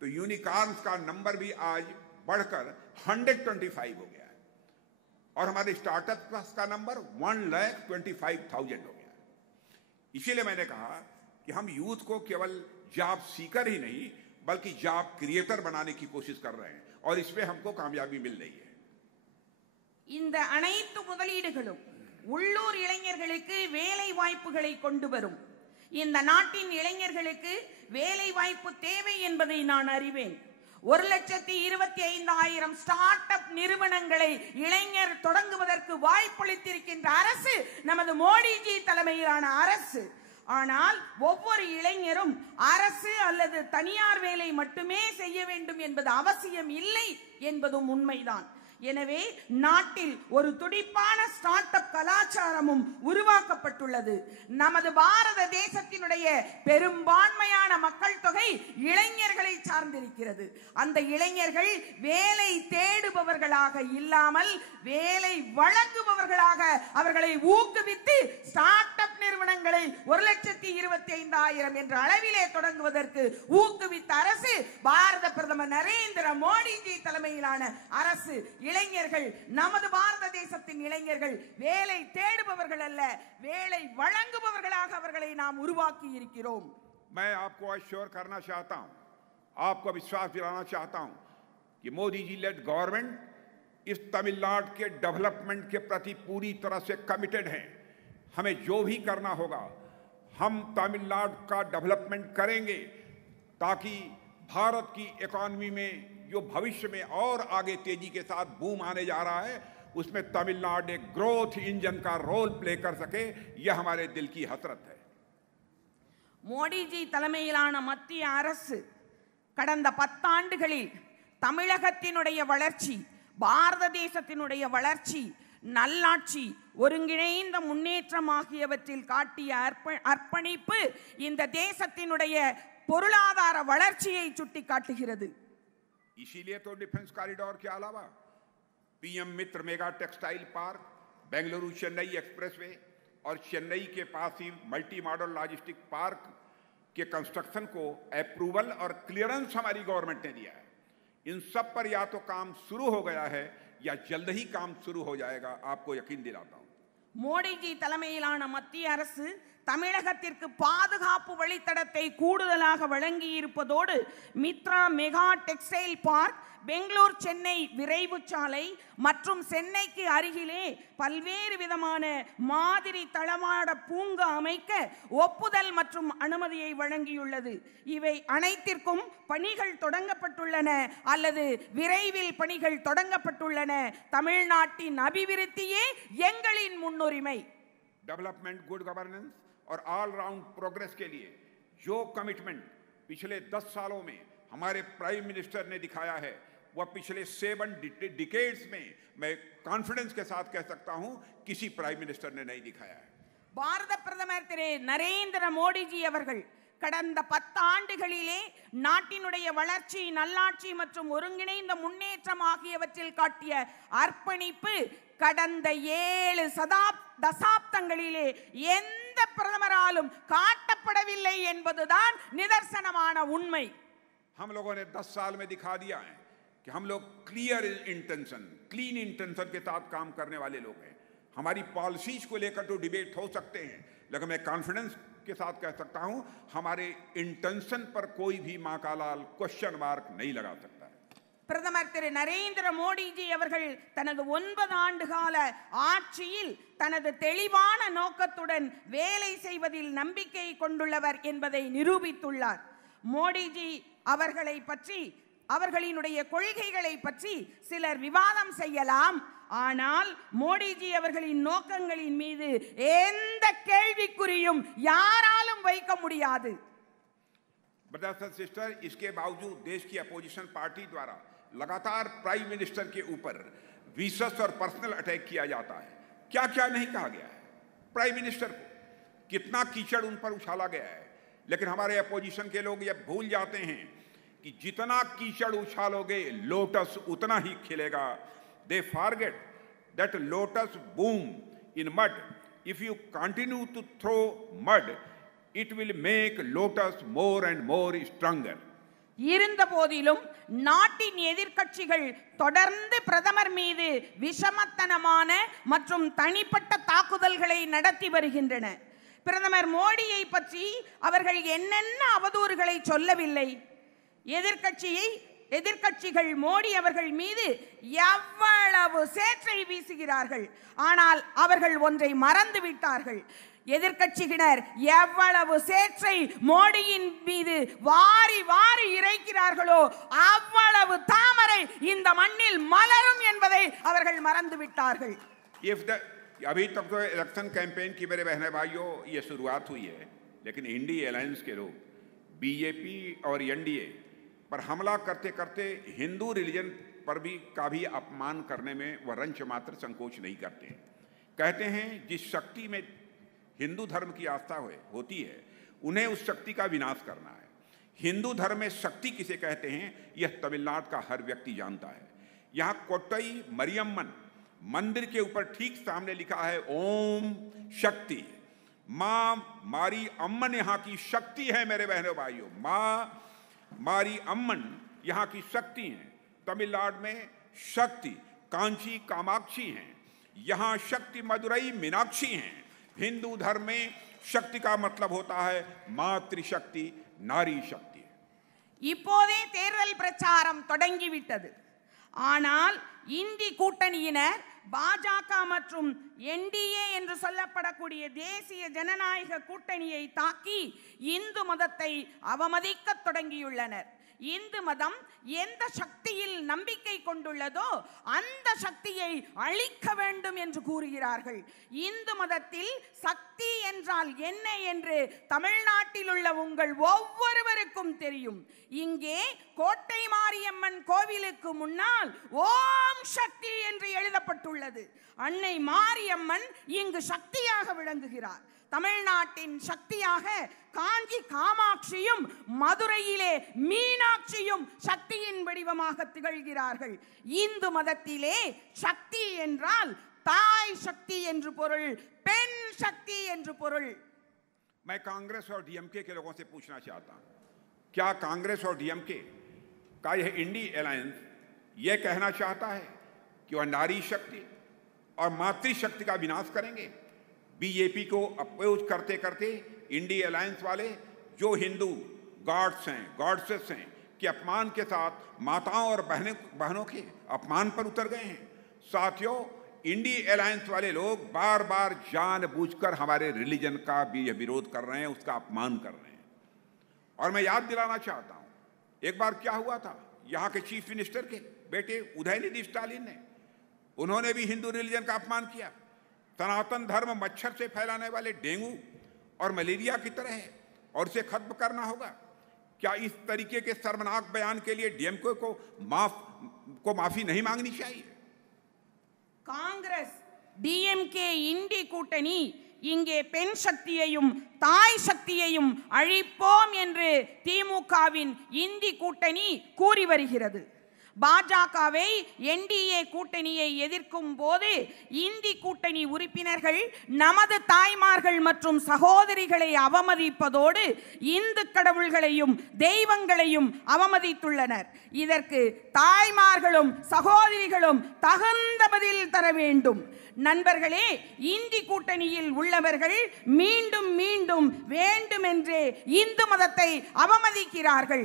तो यूनिकॉर्न्स का नंबर भी आज बढ़कर 125 हो गया है और हमारे स्टार्टअप का नंबर 1,25,000 हो गया है। इसीलिए मैंने कहा कि हम यूथ को केवल जॉब सीकर ही नहीं बल्कि जॉब क्रिएटर बनाने की कोशिश कर रहे हैं और इसमें हमको कामयाबी मिल रही है। இந்த அனைத்து முதலீடுகளும் உள்ளூர் இளைஞர்களுக்கு வேலை வாய்ப்புகளை கொண்டு வரும். இந்த நாட்டின் இளைஞர்களுக்கு வேலை வாய்ப்பு தேவை என்பதை நான் அறிவேன். 1,25,000 ஸ்டார்ட் அப் நிறுவனங்களை இளைஞர் தொடங்குவதற்கு வாய்ப்பளித்திருக்கின்ற அரசு நமது மோடிஜி தலைமையிலான அரசு. ஆனால் ஒவ்வொரு இளைஞரும் அரசு அல்லது தனியார் வேலை மட்டுமே செய்ய வேண்டும் என்பது அவசியம் இல்லை என்பதும் உண்மைதான். எனவே நாட்டில் ஒரு துடிப்பான ஸ்டார்ட் அப் கலாச்சாரமும் உருவாக்கப்பட்டுள்ளது. நமது பாரத தேசத்தினுடைய பெரும்பான்மையான மக்கள் தொகை இளைஞர்களை சார்ந்திருக்கிறது. அந்த இளைஞர்கள் வேலை தேடுபவர்களாக இல்லாமல் வேலை வழங்குபவர்களாக அவர்களை ஊக்குவித்து ஸ்டார்ட் அப் நிறுவனங்களை 1,25,000 என்ற அளவிலே தொடங்குவதற்கு ஊக்குவித்த அரசு பாரத பிரதமர் நரேந்திர மோடிஜி தலைமையிலான அரசு. இளைஞர்கள், நமது பாரத தேசத்தின் இளைஞர்கள் வேலை தேடுபவர்கள் அல்ல, வேலை வழங்குபவர்களாக அவர்களை நாம் உருவாக்கி இருக்கிறோம். मैं आपको अश्योर करना चाहता हूं, आपको विश्वास दिलाना चाहता हूं कि मोदी जी लेड गवर्नमेंट इस तमिलनाडु के डेवलपमेंट के प्रति पूरी तरह से कमिटेड हैं। हमें जो भी करना होगा हम तमिलनाडु का डेवलपमेंट करेंगे ताकि भारत की इकोनॉमी में जो भविष्य में और आगे तेजी के साथ बूम आने जा रहा है उसमें तमिलनाडु एक ग्रोथ इंजन का रोल प्ले कर सके, यह हमारे दिल की हसरत है। மோடிஜி தலைமையிலான மத்திய அரசு கடந்த 10 ஆண்டுகளில் தமிழகத்தினுடைய வளர்ச்சி, பாரத தேசத்தினுடைய வளர்ச்சி, நல்லாட்சி, ஒருங்கிணைந்த முன்னேற்றம் ஆகியவற்றில் காட்டிய அர்ப்பணிப்பு இந்த தேசத்தினுடைய பொருளாதார வளர்ச்சியை சுட்டிக்காட்டுகிறது. इसीलिए तो डिफेंस कॉरिडोर के अलावा PM Mitra mega textile park, Bengaluru Chennai expressway और चेन्नई के पास ही मल्टी मॉडल लॉजिस्टिक पार्क के कंस्ट्रक्शन को अप्रूवल और क्लियरेंस हमारी गवर्नमेंट ने दिया है। इन सब पर या तो काम शुरू हो गया है या जल्द ही काम शुरू हो जाएगा, आपको यकीन दिलाता हूं। மோடிஜி தலைமையிலான மத்திய அரசு தமிழகத்திற்கு பாதுகாப்பு வழித்தடத்தை கூடுதலாக வழங்கி இருப்பதோடு MITRA mega textile park, Bangalore Chennai விரைவு சாலை மற்றும் சென்னைக்கு அருகிலே பல்வேறு விதமான மாதிரி தளவாட பூங்கா அமைக்க ஒப்புதல் மற்றும் அனுமதியை வழங்கியுள்ளது. இவை அனைத்திற்கும் பணிகள் தொடங்கப்பட்டுள்ளன அல்லது விரைவில் பணிகள் தொடங்கப்பட்டுள்ளன. தமிழ்நாட்டின் அபிவிருத்தியே எங்களின் முன்னுரிமை. डेवलपमेंट, गुड गवर्नेंस और ऑल राउंड प्रोग्रेस के लिए जो कमिटमेंट पिछले 10 सालों में हमारे प्राइम मिनिस्टर ने दिखाया है वह पिछले 7 डिकेड्स में मैं कॉन्फिडेंस के साथ कह सकता हूं किसी प्राइम मिनिस्टर ने नहीं दिखाया है। பாரத பிரதமர் திரு நரேந்திர மோடிஜி அவர்கள் கடந்த 10 ஆண்டுகளிலே நாட்டினுடைய வளர்ச்சி, நல்லாட்சி மற்றும் ஒருங்கிணைந்த முன்னேற்றம் ஆகியவற்றில் காட்டிய அர்ப்பணிப்பு கடந்த 7 தசாப்தங்களிலே எந்த பிரதமராலும் காட்டப்படவில்லை என்பதுதான் நிதர்சனமான உண்மை. हम लोगों ने 10 साल में दिखा दिया है कि हम लोग क्लियर इंटेंशन, क्लीन इंटेंशन के साथ काम करने वाले लोग हैं। हमारी पॉलिसीज को लेकर तो डिबेट हो सकते हैं लेकिन मैं कॉन्फिडेंस के साथ कह सकता हूं हमारे इंटेंशन पर कोई भी मां का लाल क्वेश्चन मार्क नहीं लगा सकता। பிரதமர் திரு நரேந்திர மோடிஜி அவர்கள் தனது 9 ஆண்டு கால ஆட்சியில் தனது தெளிவான நோக்கத்துடன் வேலை செய்வதில் நம்பிக்கை கொண்டுள்ளவர் என்பதை நிரூபித்துள்ளார். மோடிஜி அவர்களை பற்றி, அவர்களினுடைய கொள்கைகளை பற்றி சிலர் விவாதம் செய்யலாம். ஆனால் மோடிஜி அவர்களின் நோக்கங்களின் மீது எந்த கேள்விக்குறியும் யாராலும் வைக்க முடியாது. ब्रदर्स एंड सिस्टर, इसके बावजूद देश की अपोजिशन पार्टी द्वारा लगातार प्राइम मिनिस्टर के ऊपर विशस और पर्सनल अटैक किया जाता है। क्या क्या नहीं कहा गया है। प्राइम मिनिस्टर को कितना कीचड़ उन पर उछाला गया है, लेकिन हमारे अपोजिशन के लोग ये भूल जाते हैं कि जितना कीचड़ उछालोगे लोटस उतना ही खिलेगा। They forget that lotus bloom in mud, if you continue to throw mud it will make lotus more and more stronger. இருந்த போதிலும் நாட்டின் எதிர்க்கட்சிகள் தொடர்ந்து பிரதமர் மீது விஷமத்தனமான மற்றும் தனிப்பட்ட தாக்குதல்களை நடத்தி வருகின்றன. பிரதமர் மோடியை பற்றி அவர்கள் என்னென்ன அவதூறுகளை சொல்லவில்லை. எதிர்க்கட்சிகள் மோடி அவர்கள் மீது எவ்வளவு சேற்றை வீசுகிறார்கள். ஆனால் அவர்கள் ஒன்றை மறந்து விட்டார்கள். எதிர்க்கட்சியினர் எவ்வளவு சேற்றை மோடியின் மீது வாரி வாரி இறைக்கிறார்களோ அவ்வளவு தாமரை இந்த மண்ணில் மலரும் என்பதை அவர்கள் மறந்து விட்டார்கள். अभी तक तो इलेक्शन कैंपेन की मेरे बहने भाइयों ये शुरुआत हुई है, लेकिन इंडी अलायंस के लोग बीजेपी और एनडीए पर हमला करते करते हिंदू रिलीजन पर भी का भी अपमान करने में वह रंच मात्र संकोच नहीं करते। कहते हैं जिस शक्ति में हिंदू धर्म की आस्था होती है उन्हें उस शक्ति का विनाश करना है। हिंदू धर्म में शक्ति किसे कहते हैं यह तमिलनाडु का हर व्यक्ति जानता है। यहाँ कोट्टई मरियम्मन मंदिर के ऊपर ठीक सामने लिखा है ओम शक्ति। माँ मारी अम्मन यहाँ की शक्ति है मेरे बहनों भाइयों। माँ मारी अम्मन यहाँ की शक्ति है। तमिलनाडु में शक्ति कांची कामाक्षी हैं, यहाँ शक्ति मदुरई मीनाक्षी हैं। हिंदू धर्म में शक्ति का मतलब होता है मातृशक्ति, नारी शक्ति। இப்போதே தேர்தல் பிரச்சாரம் தொடங்கிவிட்டது. ஆனால் இந்தி கூட்டணியினர் பாஜக மற்றும் என்டிஏ என்று சொல்லப்படக்கூடிய தேசிய ஜனநாயக கூட்டணியை தாக்கி இந்து மதத்தை அவமதிக்க தொடங்கியுள்ளனர். இந்து மதம் எந்த சக்தியில் நம்பிக்கை கொண்டுள்ளதோ அந்த சக்தியை அழிக்க வேண்டும் என்று கூறுகிறார்கள். இந்து மதத்தில் சக்தி என்றால் என்ன என்று தமிழ்நாட்டில் உள்ள உங்கள் ஒவ்வொருவருக்கும் தெரியும். இங்கே கோட்டை மாரியம்மன் கோவிலுக்கு முன்னால் ஓம் சக்தி என்று எழுதப்பட்டுள்ளது. அன்னை மாரியம்மன் இங்கு சக்தியாக விளங்குகிறார். தமிழ்நாட்டின் சக்தியாக காஞ்சி காமாட்சியும் மதுரையிலே மீனாட்சியும் சக்தியின் வடிவமாக திகழ்கிறார்கள். இந்து மதத்திலே சக்தி என்றால் தாய் சக்தி என்று பொருள், பெண் சக்தி என்று பொருள். मैं कांग्रेस और डीएमके के लोगों से पूछना चाहता हूं, क्या कांग्रेस और डीएमके का यह इंडी अलायंस यह कहना चाहता है कि वह नारी शक्ति और मातृशक्ति का विनाश करेंगे? बीजेपी को अपोज करते करते इंडी अलायंस वाले जो हिंदू गॉड्स हैं, गॉडसेस हैं कि अपमान के साथ माताओं और बहनों के अपमान पर उतर गए हैं। साथियों, इंडी अलायंस वाले लोग बार बार जानबूझकर हमारे रिलीजन का भी विरोध कर रहे हैं, उसका अपमान कर रहे हैं। और मैं याद दिलाना चाहता हूं, एक बार क्या हुआ था, यहां के चीफ मिनिस्टर के बेटे उदयनिधि स्टालिन ने, उन्होंने भी हिंदू रिलीजन का अपमान किया। सनातन धर्म मच्छर से फैलाने वाले डेंगू और मलेरिया की तरह है और इसे खत्म करना होगा। क्या इस तरीके के शर्मनाक बयान के लिए डीएमके को माफी नहीं मांगनी चाहिए? காங்கிரஸ் டிஎம்கே இந்தி கூட்டணி இங்கே பெண் சக்தியையும் தாய் சக்தியையும் அழிப்போம் என்று திமுகவின் இந்தி கூட்டணி கூறி வருகிறது. பாஜகவை என்டிஏ கூட்டணியை எதிர்க்கும் போது இந்தி கூட்டணி உறுப்பினர்கள் நமது தாய்மார்கள் மற்றும் சகோதரிகளை அவமதிப்பதோடு இந்து கடவுள்களையும் தெய்வங்களையும் அவமதித்துள்ளனர். இதற்கு தாய்மார்களும் சகோதரிகளும் தகுந்த பதில் தர வேண்டும். நண்பர்களே, இந்தி கூட்டணியில் உள்ளவர்கள் மீண்டும் மீண்டும் வேண்டுமென்றே இந்து மதத்தை அவமதிக்கிறார்கள்.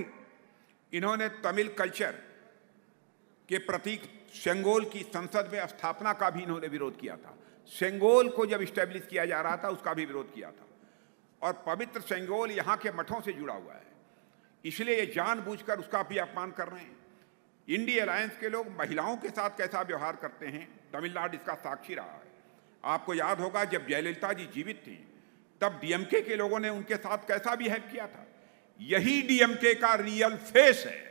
इन्होंने तमिल कल्चर के प्रतीक सेंगोल की संसद में स्थापना का भी इन्होंने विरोध किया था। सेंगोल को जब स्टैब्लिश किया जा रहा था उसका भी विरोध किया था। और पवित्र सेंगोल यहाँ के मठों से जुड़ा हुआ है, इसलिए ये जानबूझकर उसका भी अपमान कर रहे हैं। इंडी अलायंस के लोग महिलाओं के साथ कैसा व्यवहार करते हैं, तमिलनाडु इसका साक्षी रहा है। आपको याद होगा जब जयललिता जी जीवित थी तब डीएमके के लोगों ने उनके साथ कैसा बिहेव किया था। यही डीएमके का रियल फेस है।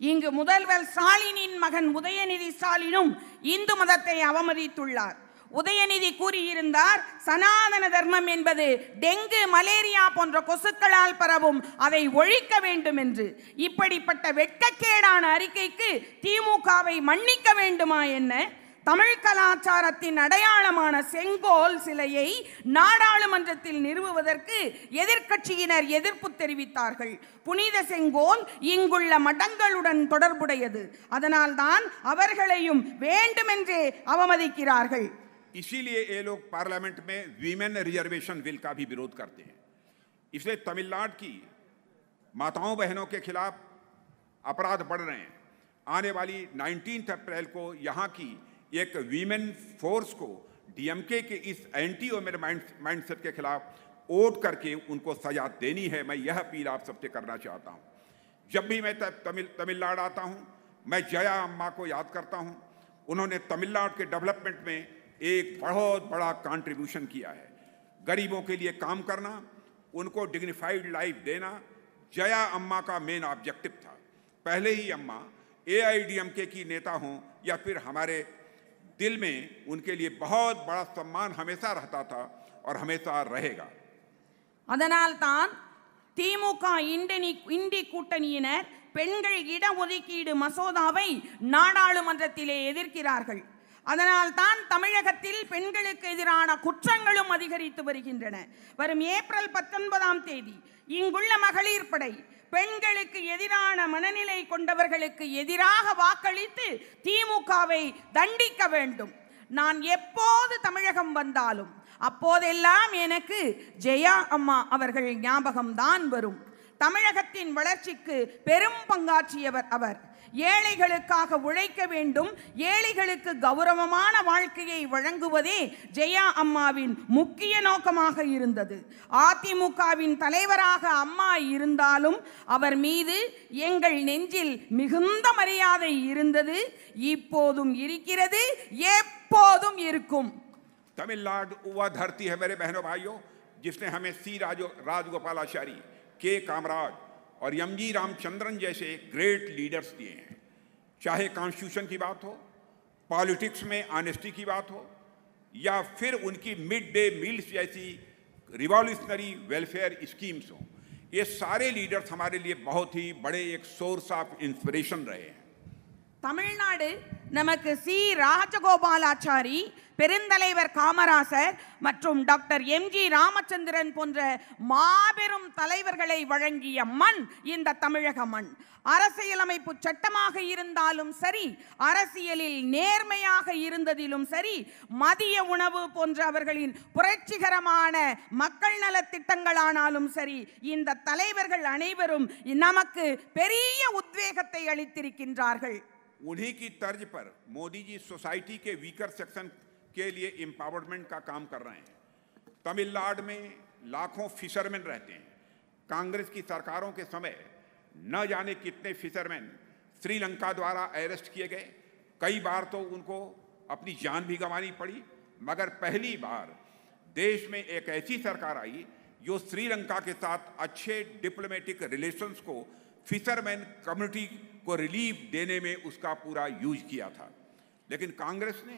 இங்கு முதல்வர் ஸ்டாலினின் மகன் உதயநிதி ஸ்டாலினும் இந்து மதத்தை அவமதித்துள்ளார். உதயநிதி கூறியிருந்தார், சனாதன தர்மம் என்பது டெங்கு, மலேரியா போன்ற கொசுக்களால் பரவும், அதை ஒழிக்க வேண்டும் என்று. இப்படிப்பட்ட வெட்கக்கேடான அறிக்கைக்கு திமுகவை மன்னிக்க வேண்டுமா என்ன? தமிழ் கலாச்சாரத்தின் அடையாளமான செங்கோல் சிலையை நாடாளுமன்றத்தில் நிறுவுவதற்கு எதிர்க்கட்சியினர் எதிர்ப்பு தெரிவித்தார்கள். புனித செங்கோல் இங்குள்ள மடங்களுடன் தொடர்புடையது. அதனால்தான் அவர்களையும் வேண்டுமென்றே அவமதிக்கிறார்கள். इसीलिए ये लोग पार्लियामेंट में वीमेन रिजर्वेशन बिल का भी विरोध करते हैं। इसलिए तमिलनाडु की माताओं बहनों के खिलाफ अपराध बढ़ रहे हैं। आने वाली 19 अप्रैल को यहाँ की एक वीमेन फोर्स को डीएमके के इस एंटी वुमेन माइंडसेट के खिलाफ वोट करके उनको सजा देनी है। मैं यह अपील आप सबसे करना चाहता हूँ। जब भी मैं तमिलनाडु आता हूँ, मैं जया अम्मा को याद करता हूँ। उन्होंने तमिलनाडु के डेवलपमेंट में एक बहुत बड़ा कंट्रीब्यूशन किया है। गरीबों के लिए काम करना, उनको डिग्निफाइड लाइफ देना जया अम्मा का मेन ऑब्जेक्टिव था। पहले ही अम्मा एआईडीएमके की नेता हों या फिर हमारे दिल में उनके लिए बहुत बड़ा सम्मान हमेशा रहता था और हमेशा रहेगा। அதனால்தான் திமுக இண்டி கூட்டணியினர் பெண்கள் இடஒதுக்கீடு மசோதாவை நாடாளுமன்றத்திலே எதிர்க்கிறார்கள். அதனால்தான் தமிழகத்தில் பெண்களுக்கு எதிரான குற்றங்களும் அதிகரித்து வருகின்றன. வரும் ஏப்ரல் 19ஆம் தேதி இங்குள்ள மகளிர் படை பெண்களுக்கு எதிரான மனநிலை கொண்டவர்களுக்கு எதிராக வாக்களித்து திமுகவை தண்டிக்க வேண்டும். நான் எப்போது தமிழகம் வந்தாலும் அப்போதெல்லாம் எனக்கு ஜெயா அம்மா அவர்கள் ஞாபகம்தான் வரும். தமிழகத்தின் வளர்ச்சிக்கு பெரும் பங்காற்றியவர் அவர். ஏழைகளுக்காக உழைக்க வேண்டும், ஏழைகளுக்கு கௌரவமான வாழ்க்கையை வழங்குவதே ஜெயா அம்மாவின் முக்கிய நோக்கமாக இருந்தது. அதிமுகவின் தலைவராக அம்மா இருந்தாலும் அவர் மீது எங்கள் நெஞ்சில் மிகுந்த மரியாதை இருந்தது, இப்போதும் இருக்கிறது, எப்போதும் இருக்கும். तमिलनाडु वह धरती है मेरे बहनों भाइयों, जिसने हमें सी राजगोपालाचारी, के कामराज और एमजी रामचंद्रन जैसे ग्रेट लीडर्स दिए हैं। चाहे कॉन्स्टिट्यूशन की बात हो, पॉलिटिक्स में ऑनेस्टी की बात हो, या फिर उनकी मिड डे मील्स जैसी रिवॉल्यूशनरी वेलफेयर स्कीम्स हो, ये सारे लीडर्स हमारे लिए बहुत ही बड़े एक सोर्स ऑफ इंस्पिरेशन रहे हैं। தமிழ்நாடு நமக்கு சி ராஜகோபாலாச்சாரி, பெருந்தலைவர் காமராசர் மற்றும் டாக்டர் எம்ஜி ராமச்சந்திரன் போன்ற மாபெரும் தலைவர்களை வழங்கிய மண் இந்த தமிழக மண். அரசியலமைப்பு சட்டமாக இருந்தாலும் சரி, அரசியலில் நேர்மையாக இருந்ததிலும் சரி, மதிய உணவு போன்ற அவர்களின் புரட்சிகரமான மக்கள் நல திட்டங்களானாலும் சரி, இந்த தலைவர்கள் அனைவரும் நமக்கு பெரிய உத்வேகத்தை அளித்திருக்கின்றார்கள். उन्हीं की तर्ज पर मोदी जी सोसाइटी के वीकर सेक्शन के लिए एम्पावरमेंट का काम कर रहे हैं। तमिलनाडु में लाखों फिशरमैन रहते हैं। कांग्रेस की सरकारों के समय न जाने कितने फिशरमैन श्रीलंका द्वारा अरेस्ट किए गए, कई बार तो उनको अपनी जान भी गंवानी पड़ी, मगर पहली बार देश में एक ऐसी सरकार आई जो श्रीलंका के साथ अच्छे डिप्लोमेटिक रिलेशंस को फिशरमैन कम्युनिटी को रिलीफ देने में उसका पूरा यूज किया था। लेकिन कांग्रेस ने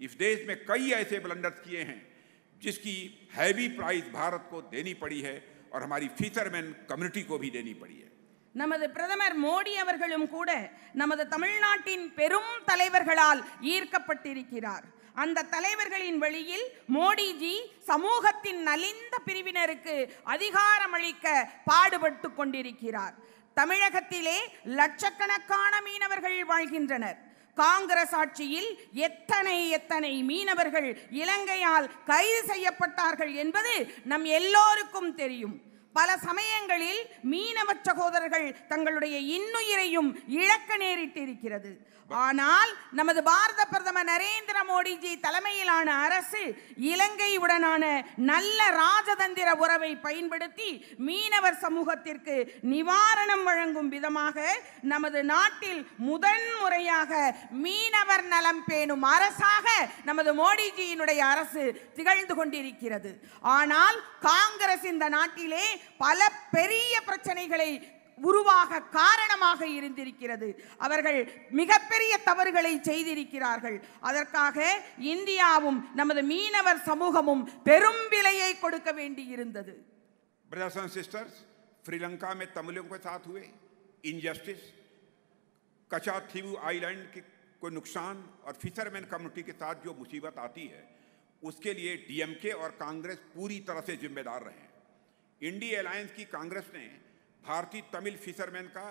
इस देश में कई ऐसे ब्लंडर्स किए हैं जिसकी हैवी प्राइस भारत को देनी पड़ी है और हमारी फिशरमैन कम्युनिटी को भी देनी पड़ी है। நமது பிரதமர் மோடி அவர்களும் கூட நமது தமிழ்நாட்டின் பெரும் தலைவர்களால் ஈர்க்கப்பட்டிருக்கிறார். அந்த தலைவர்களின் வழியில் மோடிஜி சமூகத்தின் நலிந்த பிரிவினருக்கு அதிகாரமளிக்க பாடுபட்டு கொண்டிருக்கிறார். தமிழகத்திலே லட்சக்கணக்கான மீனவர்கள் வாழ்கின்றனர். காங்கிரஸ் ஆட்சியில் எத்தனை மீனவர்கள் இலங்கையால் கைது செய்யப்பட்டார்கள் என்பது நம் எல்லோருக்கும் தெரியும். பல சமயங்களில் மீனவ சகோதரர்கள் தங்களுடைய இன்னுயிரையும் இழக்க நேரிட்டிருக்கிறது. ஆனால் நமது பாரத பிரதமர் நரேந்திர மோடிஜி தலைமையிலான அரசு இலங்கையுடனான நல்ல ராஜதந்திர உறவை பயன்படுத்தி மீனவர் சமூகத்திற்கு நிவாரணம் வழங்கும் விதமாக நமது நாட்டில் முதன்முறையாக மீனவர் நலம் பேணும் அரசாக நமது மோடிஜியினுடைய அரசு திகழ்ந்து கொண்டிருக்கிறது. ஆனால் காங்கிரஸ் இந்த நாட்டிலே பல பெரிய பிரச்சனைகளை உருவாக காரணமாக இருந்திருக்கிறது. அவர்கள் மிகப்பெரிய தவறுகளை செய்திருக்கிறார்கள். அதற்காக இந்தியாவும் நமது மீனவர் சமூகமும் பெரும் விலையை கொடுக்க வேண்டியிருந்தது. Brothers and sisters, श्रीलंका में तमिलों के साथ हुए इनजस्टिस, कचाथीवू आइलैंड की कोई नुकसान और फिशरमैन कम्युनिटी के साथ जो मुसीबत आती है उसके लिए डीएमके और कांग्रेस पूरी तरह से जिम्मेदार रहे। इंडी अलायंस की कांग्रेस ने भारतीय तमिल फिशरमैन का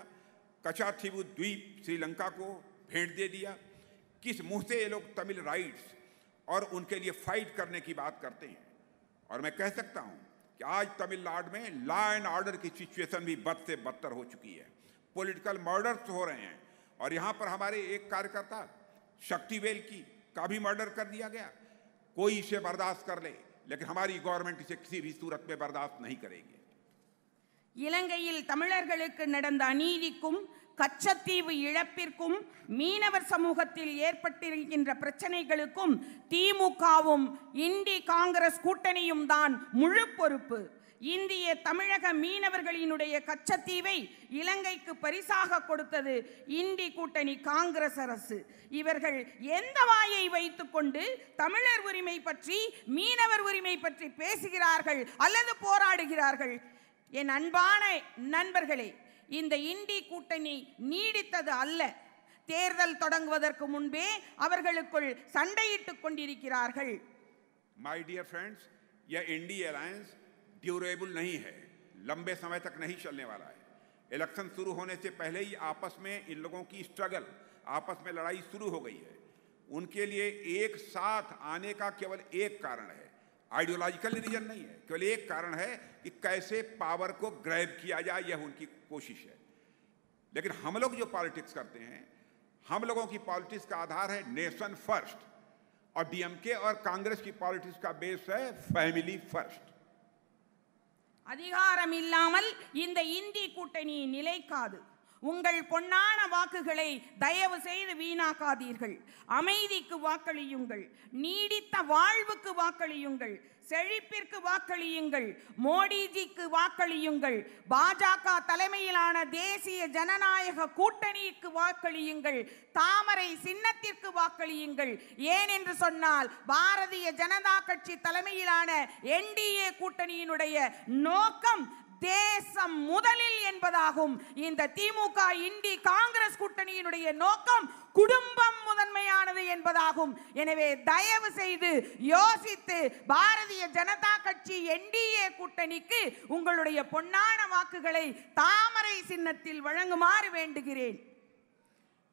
कचाथीवू द्वीप श्रीलंका को भेंट दे दिया। किस मुंह से ये लोग तमिल राइट्स और उनके लिए फाइट करने की बात करते हैं। और मैं कह सकता हूं कि आज तमिलनाडु में लॉ एंड ऑर्डर की सिचुएशन भी बद से बदतर हो चुकी है। पॉलिटिकल मर्डर्स हो रहे हैं और यहां पर हमारे एक कार्यकर्ता शक्तिवेल का भी मर्डर कर दिया गया। कोई इसे बर्दाश्त कर ले, लेकिन हमारी गवर्नमेंट इसे किसी भी सूरत में बर्दाश्त नहीं करेगी। இலங்கையில் தமிழர்களுக்கு நடந்த அநீதிக்கும் கச்சத்தீவு இழப்பிற்கும் மீனவர் சமூகத்தில் ஏற்பட்டிருக்கின்ற பிரச்சனைகளுக்கும் திமுகவும் இண்டி காங்கிரஸ் கூட்டணியும் தான் முழு பொறுப்பு. இந்திய தமிழக மீனவர்களினுடைய கச்சத்தீவை இலங்கைக்கு பரிசாக கொடுத்தது இண்டி கூட்டணி காங்கிரஸ் அரசு. இவர்கள் எந்த வாயை வைத்துக் கொண்டு தமிழர் உரிமை பற்றி மீனவர் உரிமை பற்றி பேசுகிறார்கள் அல்லது போராடுகிறார்கள்? என் அன்பான நண்பர்களே, இந்த இண்டி கூட்டணி நீடித்தது அல்ல. தேர்தல் தொடங்குவதற்கு முன்பே அவர்களுக்குள் சண்டையிட்டுக் கொண்டிருக்கிறார்கள். My dear friends, यह इंडी अलायंस ड्यूरेबल नहीं है, लंबे समय तक नहीं चलने वाला है। इलेक्शन शुरू होने से पहले ही आपस में इन लोगों की स्ट्रगल, आपस में लड़ाई शुरू हो गई है। उनके लिए एक साथ आने का केवल एक कारण है, आइडियोलॉजिकल रीजन नहीं है, केवल एक कारण है कि कैसे पावर को ग्रैब किया जाए, यह उनकी कोशिश है। लेकिन हम लोग जो पॉलिटिक्स करते हैं, हम लोगों की पॉलिटिक्स का आधार है नेशन फर्स्ट, और डीएमके और कांग्रेस की पॉलिटिक्स का बेस है फैमिली फर्स्ट। அதிகாரம் இல்லாமல் இந்த இந்தி கூட்டணி நிலைக்காது. உங்கள் பொன்னான வாக்குகளை தயவு செய்து வீணாக்காதீர்கள். அமைதிக்கு வாக்களியுங்கள், நீடித்த வாழ்வுக்கு வாக்களியுங்கள், செழிப்பிற்கு வாக்களியுங்கள், மோடிஜிக்கு வாக்களியுங்கள், பாஜக தலைமையிலான தேசிய ஜனநாயக கூட்டணிக்கு வாக்களியுங்கள், தாமரை சின்னத்திற்கு வாக்களியுங்கள். ஏன் என்று சொன்னால் பாரதிய ஜனதா கட்சி தலைமையிலான என்டிஏ கூட்டணியினுடைய நோக்கம் தேசம் முதலில் என்பதாகும். இந்த திமுக இண்டி காங்கிரஸ் கூட்டணியினுடைய நோக்கம் குடும்பம் முதன்மையானது என்பதாகும். எனவே தயவு செய்து யோசித்து பாரதிய ஜனதா கட்சி என்டிஏ கூட்டணிக்கு உங்களுடைய பொன்னான வாக்குகளை தாமரை சின்னத்தில் வழங்குமாறு வேண்டுகிறேன்.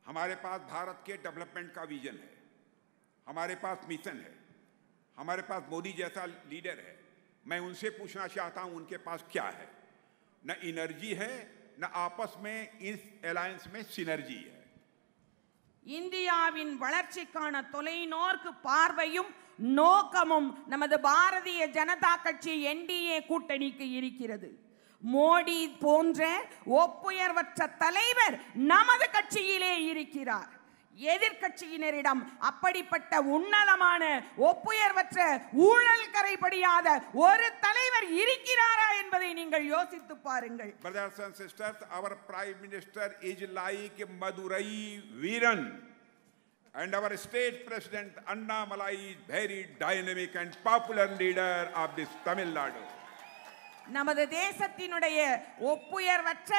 हमारे पास भारत के डेवलपमेंट का विजन है, हमारे पास मिशन है, हमारे पास मोदी जैसा लीडर है। मैं उनसे पूछना चाहता हूं उनके पास क्या है? न एनर्जी है, न आपस में इस अलायंस में सिनर्जी है। இந்தியாவின் வளர்ச்சிக்கான தொலைநோக்கு பார்வையும் நோக்கமும் நமது பாரதிய ஜனதா கட்சி என்டிஏ கூட்டணிக்கு இருக்கிறது. மோடி போன்ற ஒப்புயர்வற்ற தலைவர் நமது கட்சியிலே இருக்கிறார். எதிர்கட்சியினரிடம் அப்படிப்பட்ட உன்னதமான ஒப்புயர்வற்ற ஊழல் கரைபடியாத ஒரு தலைவர் இருக்கிறாரா என்பதை நீங்கள் யோசித்து பாருங்கள். Brothers and sisters, our Prime Minister is like Madurai Veeran, and our State President Annamalai is very dynamic and popular leader of this Tamil Nadu. நமது தேசத்தினுடைய ஒப்புயர்வற்ற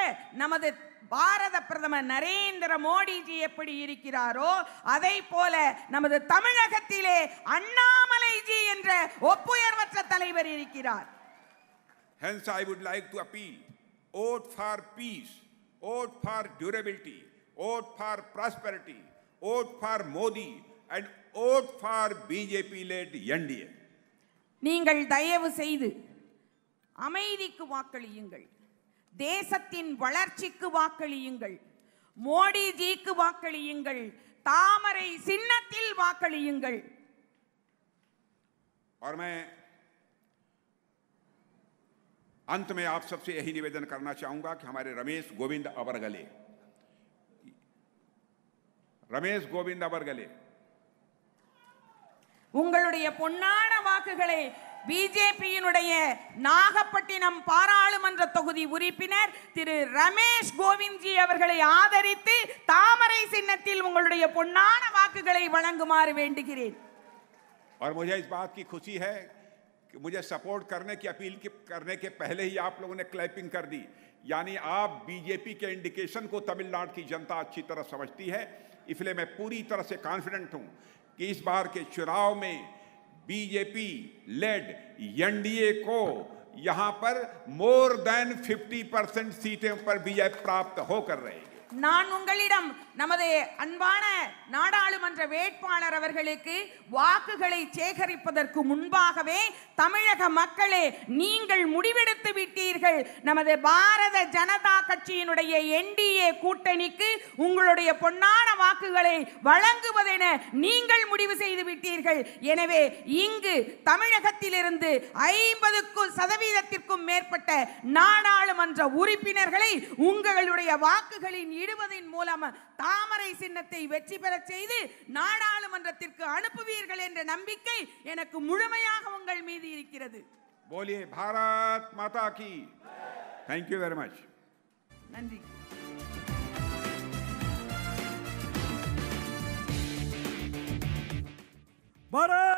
நமது பாரத பிரதமர் நரேந்திர மோடிஜி எப்படி இருக்கிறாரோ அதை போல நமது தமிழகத்திலே அண்ணாமலைஜி என்ற ஒப்புயர்வற்ற தலைவர் இருக்கிறார். Hence I would like to appeal, vote for peace, vote for durability, vote for prosperity, vote for Modi and vote for BJP led NDA. நீங்கள் தயவு செய்து அமைதிக்கு வாக்களியுங்கள், தேசத்தின் வளர்ச்சிக்கு வாக்களியுங்கள், மோடிஜிக்கு வாக்களியுங்கள், தாமரை சின்னத்தில் வாக்களியுங்கள். और मैं अंत में आप सबसे यही निवेदन करना चाहूंगा कि हमारे रमेश गोविंद अबरगले உங்களுடைய பொன்னான வாக்குகளை பிஜேபியினுடைய நாகப்பட்டினம் பாராளுமன்ற தொகுதி உறுப்பினர் திரு ரமேஷ் கோவிந்த்ஜி அவர்களை ஆதரித்து தாமரை சின்னத்தில் உங்களுடைய பொன்னான வாக்குகளை வழங்குமாறு வேண்டுகிறேன். और मुझे इस बात की खुशी है कि मुझे सपोर्ट करने की अपील करने के पहले ही आप लोगों ने क्लैपिंग कर दी, यानी आप बीजेपी के इंडिकेशन को तमिलनाडु की जनता अच्छी तरह समझती है। इसलिए मैं पूरी तरह से कॉन्फिडेंट हूं कि इस बार के चुनाव में बीजेपी लेड एनडीए को यहां पर मोर देन 50% सीटें पर विजय प्राप्त होकर रहेगी. நான் உங்களிடம் நமது அன்பான நாடாளுமன்ற வேட்பாளர் அவர்களுக்கு வாக்குகளை சேகரிப்பதற்கு முன்பாகவே தமிழக மக்களே நீங்கள் முடிவெடுத்து விட்டீர்கள். நமது பாரத ஜனதா கட்சியினுடைய என்டிஏ கூட்டணிக்கு உங்களுடைய பொன்னான வாக்குகளை வழங்குவதென நீங்கள் முடிவு செய்து விட்டீர்கள். எனவே இங்கு தமிழகத்திலிருந்து 50% மேற்பட்ட நாடாளுமன்ற உறுப்பினர்களை உங்களுடைய வாக்குகளின் இடுவதன் மூலம் தாமரை சின்னத்தை வெற்றி பெற செய்து நாடாளுமன்றத்திற்கு அனுப்புவீர்கள் என்ற நம்பிக்கை எனக்கு முழுமையாக உங்கள் மீது இருக்கிறது. बोलिए भारत माता की. Thank you very much. நன்றி. பாரத்